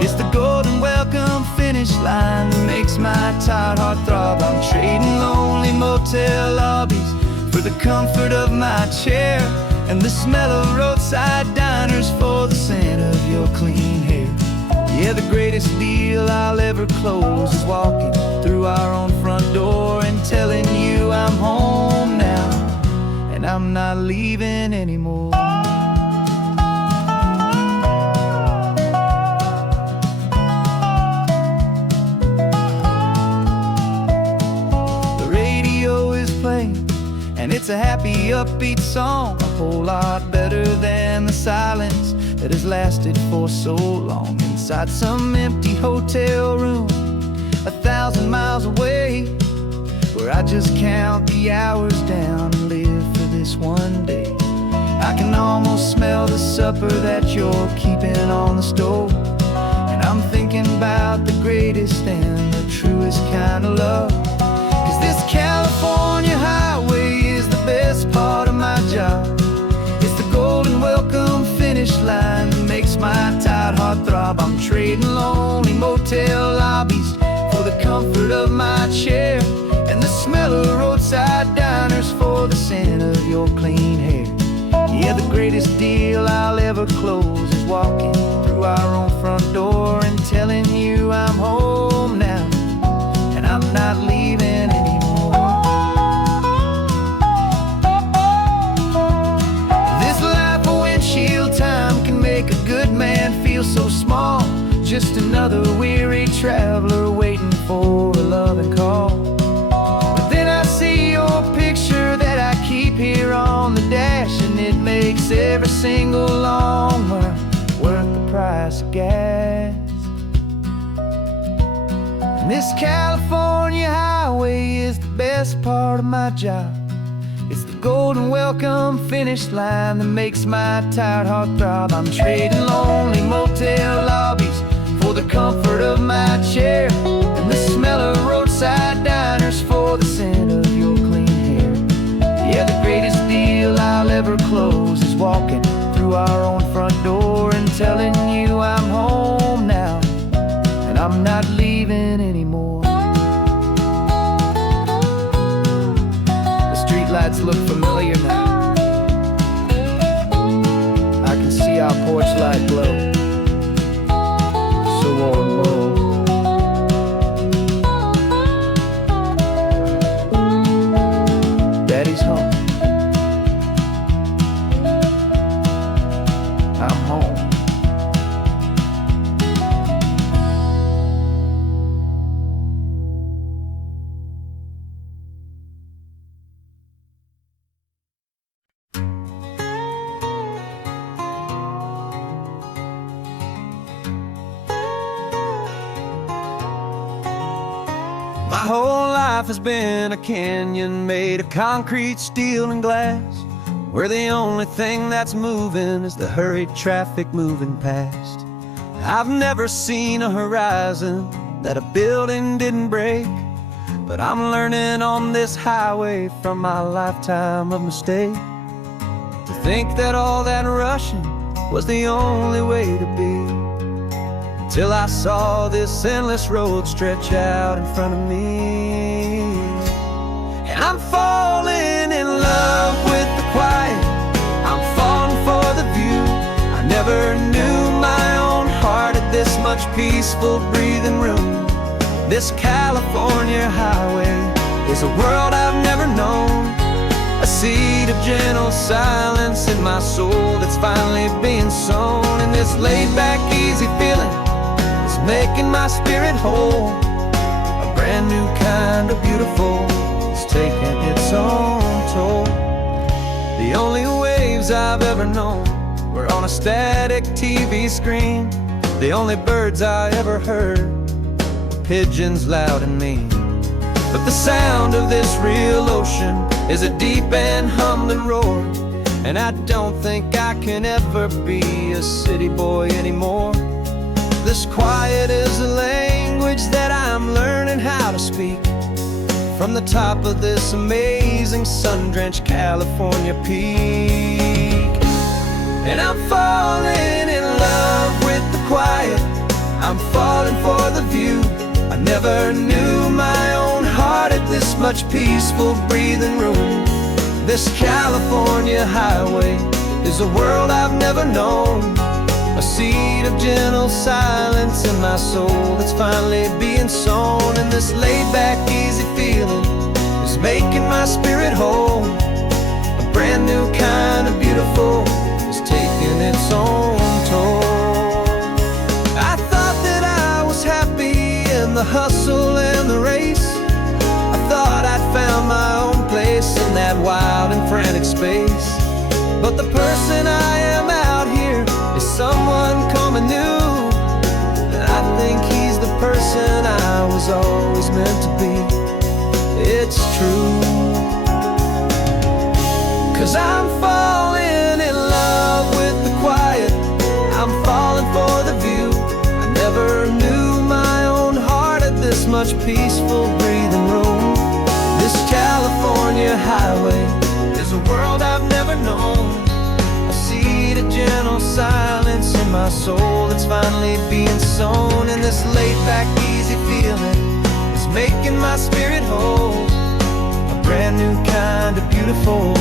It's the golden welcome finish line that makes my tired heart throb. I'm trading lonely motel lobbies for the comfort of my chair, and the smell of roadside diners for the scent of your clean hair. Yeah, the greatest deal I'll ever close is walking through our own front door and telling you I'm home now, and I'm not leaving anymore. The radio is playing, and it's a happy, upbeat song, a whole lot better than the silence that has lasted for so long. Inside some empty hotel room 1,000 miles away, where I just count the hours down and live for this one day. I can almost smell the supper that you're keeping on the stove, and I'm thinking about the greatest and the truest kind of love. 'Cause this California highway is the best part of my job. It's the golden welcome finish line that makes my tired heart throb. I'm trading lonely motel lobbies for the comfort of my chair, and the smell of roadside diners for the scent of your clean hair. Yeah, the greatest deal I'll ever close is walking through our own front door and telling you I'm home now, and I'm not leaving anymore. This life of windshield time can make a good man feel so small, just another weary traveler waiting for a loving call. But then I see your picture that I keep here on the dash, and it makes every single long mile worth the price of gas. And this California highway is the best part of my job. It's the golden welcome finish line that makes my tired heart throb. I'm trading lonely motel lobbies for the comfort of my chair, and the smell of roadside diners for the scent of your clean hair. Yeah, the greatest deal I'll ever close is walking through our own I'm not leaving anymore. The streetlights look familiar now. I can see our porch light glow, so warm, warm. Daddy's home. I'm home. My whole life has been a canyon made of concrete, steel, and glass, where the only thing that's moving is the hurried traffic moving past. I've never seen a horizon that a building didn't break, but I'm learning on this highway from my lifetime of mistakes to think that all that rushing was the only way to be. Till I saw this endless road stretch out in front of me. And I'm falling in love with the quiet, I'm falling for the view. I never knew my own heart had this much peaceful breathing room. This California highway is a world I've never known, a seed of gentle silence in my soul that's finally being sown. And this laid-back, easy feeling making my spirit whole. A brand new kind of beautiful is taking its own toll. The only waves I've ever known were on a static TV screen. The only birds I ever heard were pigeons loud and mean. But the sound of this real ocean is a deep and humbling roar, and I don't think I can ever be a city boy anymore. This quiet is a language that I'm learning how to speak from the top of this amazing sun-drenched California peak. And I'm falling in love with the quiet, I'm falling for the view. I never knew my own heart had this much peaceful breathing room. This California highway is a world I've never known, a seed of gentle silence in my soul that's finally being sown. And this laid-back, easy feeling is making my spirit whole. A brand new kind of beautiful is taking its own toll. I thought that I was happy in the hustle and the race. I thought I'd found my own place in that wild and frantic space. But the person I am out here is someone coming new, and I think he's the person I was always meant to be. It's true, 'cause I'm falling in love with the quiet, I'm falling for the view. I never knew my own heart had this much peaceful breathing room. This California highway is a world I've never known, a seed of gentle silence in my soul that's finally being sown. And this laid-back, easy feeling is making my spirit whole. A brand new kind of beautiful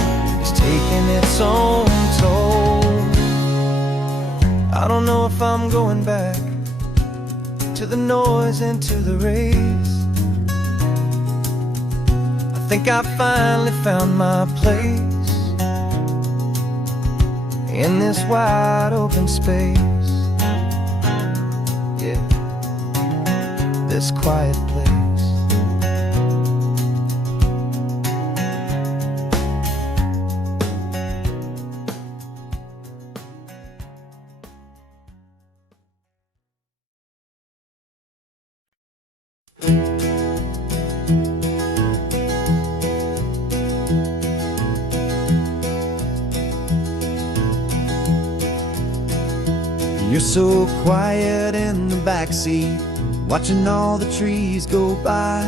is taking its own toll. I don't know if I'm going back to the noise and to the race. I think I finally found my place in this wide open space, yeah, this quiet place. You're so quiet in the backseat, watching all the trees go by.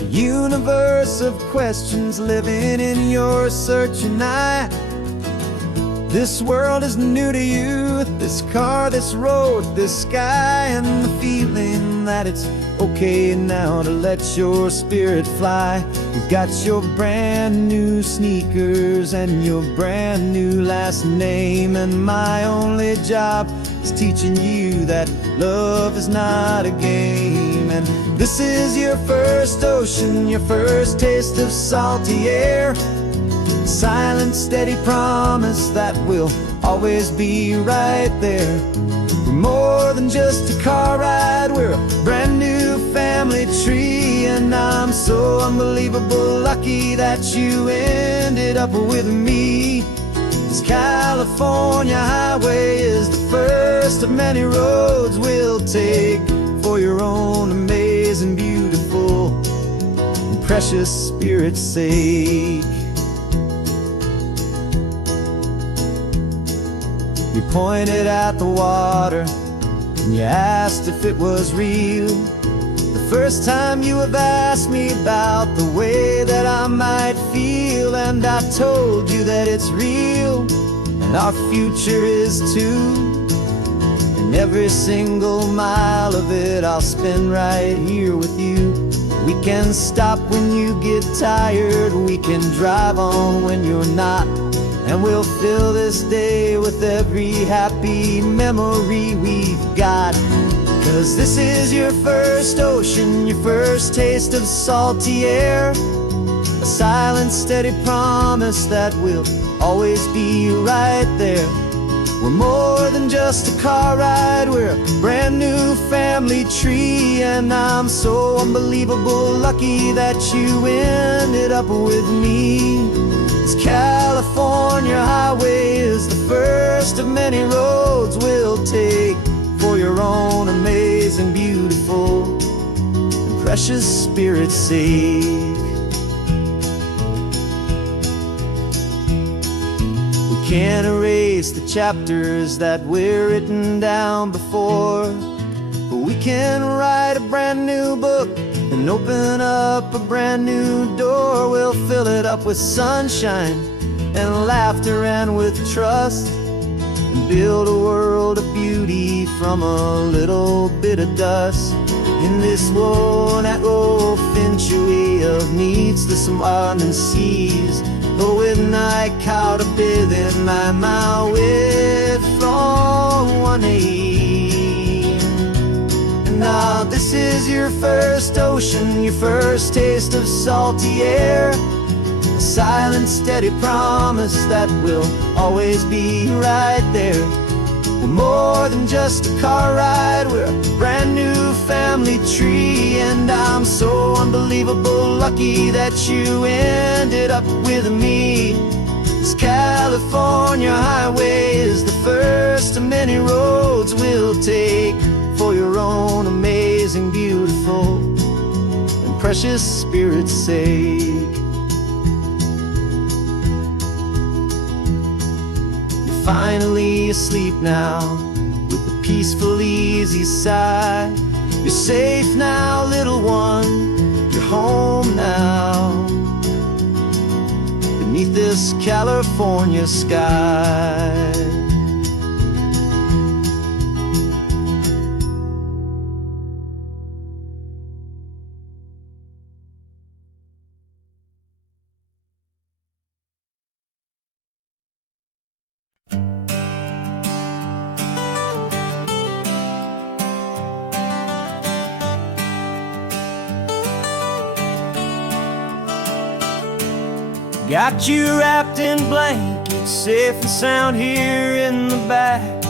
A universe of questions living in your searching eye. This world is new to you, this car, this road, this sky, and the feeling that it's okay now to let your spirit fly. You've got your brand new sneakers and your brand new last name, and my only job is teaching you that love is not a game. And this is your first ocean, your first taste of salty air, silent, steady promise that we'll always be right there. We're more than just a car ride, we're a brand new family tree, and I'm so unbelievable lucky that you ended up with me. This California highway is the first of many roads we'll take for your own amazing, beautiful, and precious spirit's sake. You pointed at the water and you asked if it was real. The first time you have asked me about the way that I might feel, and I told you that it's real and our future is too. And every single mile of it I'll spend right here with you. We can stop when you get tired, we can drive on when you're not, and we'll fill this day with every happy memory we've got. 'Cause this is your first ocean, your first taste of salty air, a silent, steady promise that we'll always be right there. We're more than just a car ride, we're a brand new family tree, and I'm so unbelievable lucky that you ended up with me. This California highway is the first of many roads we'll take for your own amazing, beautiful, and precious spirit's sake. We can't erase the chapters that we're written down before, but we can write a brand new book and open up a brand new door. We'll fill it up with sunshine and laughter and with trust, and build a world of beauty from a little bit of dust. In this world that finchuí of needs the sun and seas, but with night caught a bit in my mouth with from one aim. And now this is your first ocean, your first taste of salty air, a silent, steady promise that we'll always be right there. We're more than just a car ride, we're a brand new family tree, and I'm so unbelievable lucky that you ended up with me. This California highway is the first of many roads we'll take for your own amazing, beautiful, and precious spirit's sake. You're finally asleep now with a peaceful, easy sigh. You're safe now, little one, you're home now, beneath this California sky. Got you wrapped in blankets, safe and sound here in the back.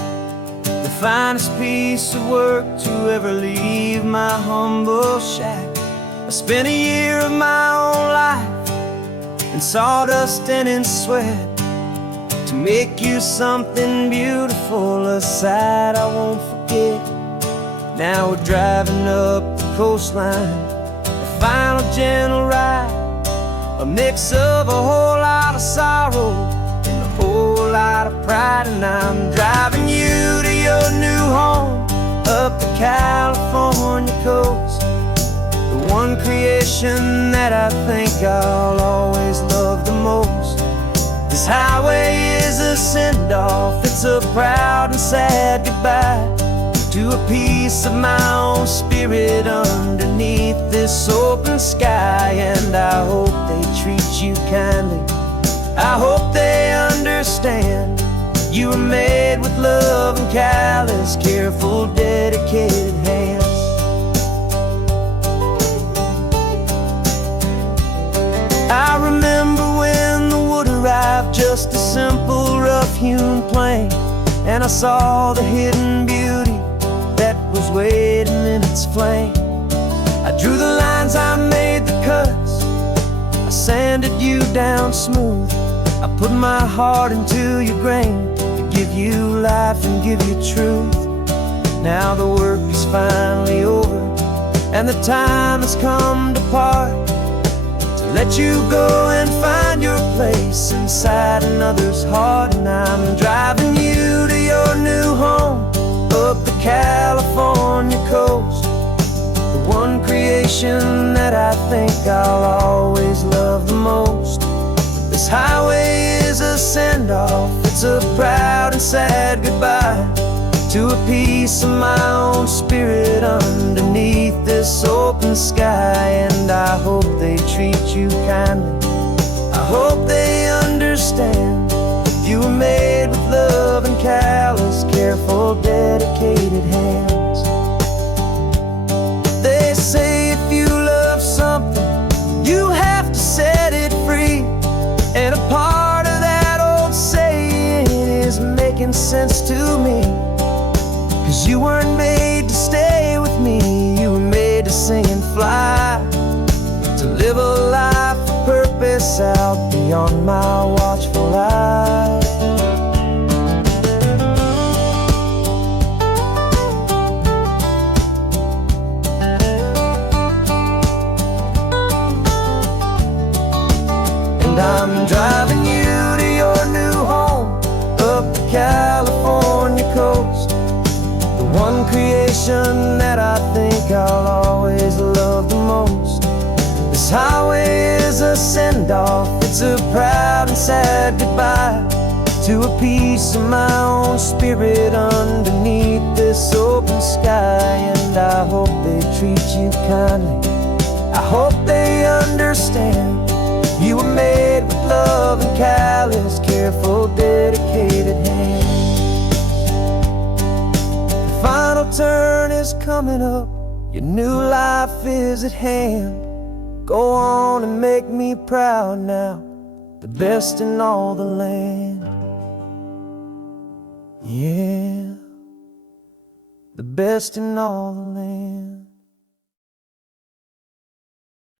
The finest piece of work to ever leave my humble shack. I spent a year of my own life in sawdust and in sweat to make you something beautiful, a sight I won't forget. Now we're driving up the coastline, a final gentle ride, a mix of a whole lot of sorrow and a whole lot of pride. And I'm driving you to your new home up the California coast, the one creation that I think I'll always love the most. This highway is a send-off, it's a proud and sad goodbye to a piece of my own spirit underneath this open sky. And I hope they treat you kindly, I hope they understand. You were made with love and callous, careful, dedicated hands. I remember when the wood arrived, just a simple rough-hewn plank, and I saw the hidden beauty that was waiting in its flame. I drew the lines, I made the cuts, I sanded you down smooth. I put my heart into your grain to give you life and give you truth. Now the work is finally over, and the time has come to part, to let you go and find your place inside another's heart. And I'm driving you to your new home up the California coast, the one creation that I think I'll always love the most. This highway is a send-off, it's a proud and sad goodbye to a piece of my own spirit underneath this open sky. And I hope they treat you kindly, I hope they understand. You were made with love and callous, careful, dedicated hands. They say if you love something, you have to set it free. And a part of that old saying is making sense to me, 'cause you weren't made to stay with me, you were made to sing and fly, to live a life of purpose out beyond my watchful eye. And I'm driving you to your new home up the California coast, the one creation that I think I'll always love the most. This highway is a send-off, it's a proud and sad goodbye to a piece of my own spirit underneath this open sky. And I hope they treat you kindly, I hope they understand. You were made with love and callous, careful, dedicated hands. The final turn is coming up, your new life is at hand. Go on and make me proud now, the best in all the land. Yeah, the best in all the land.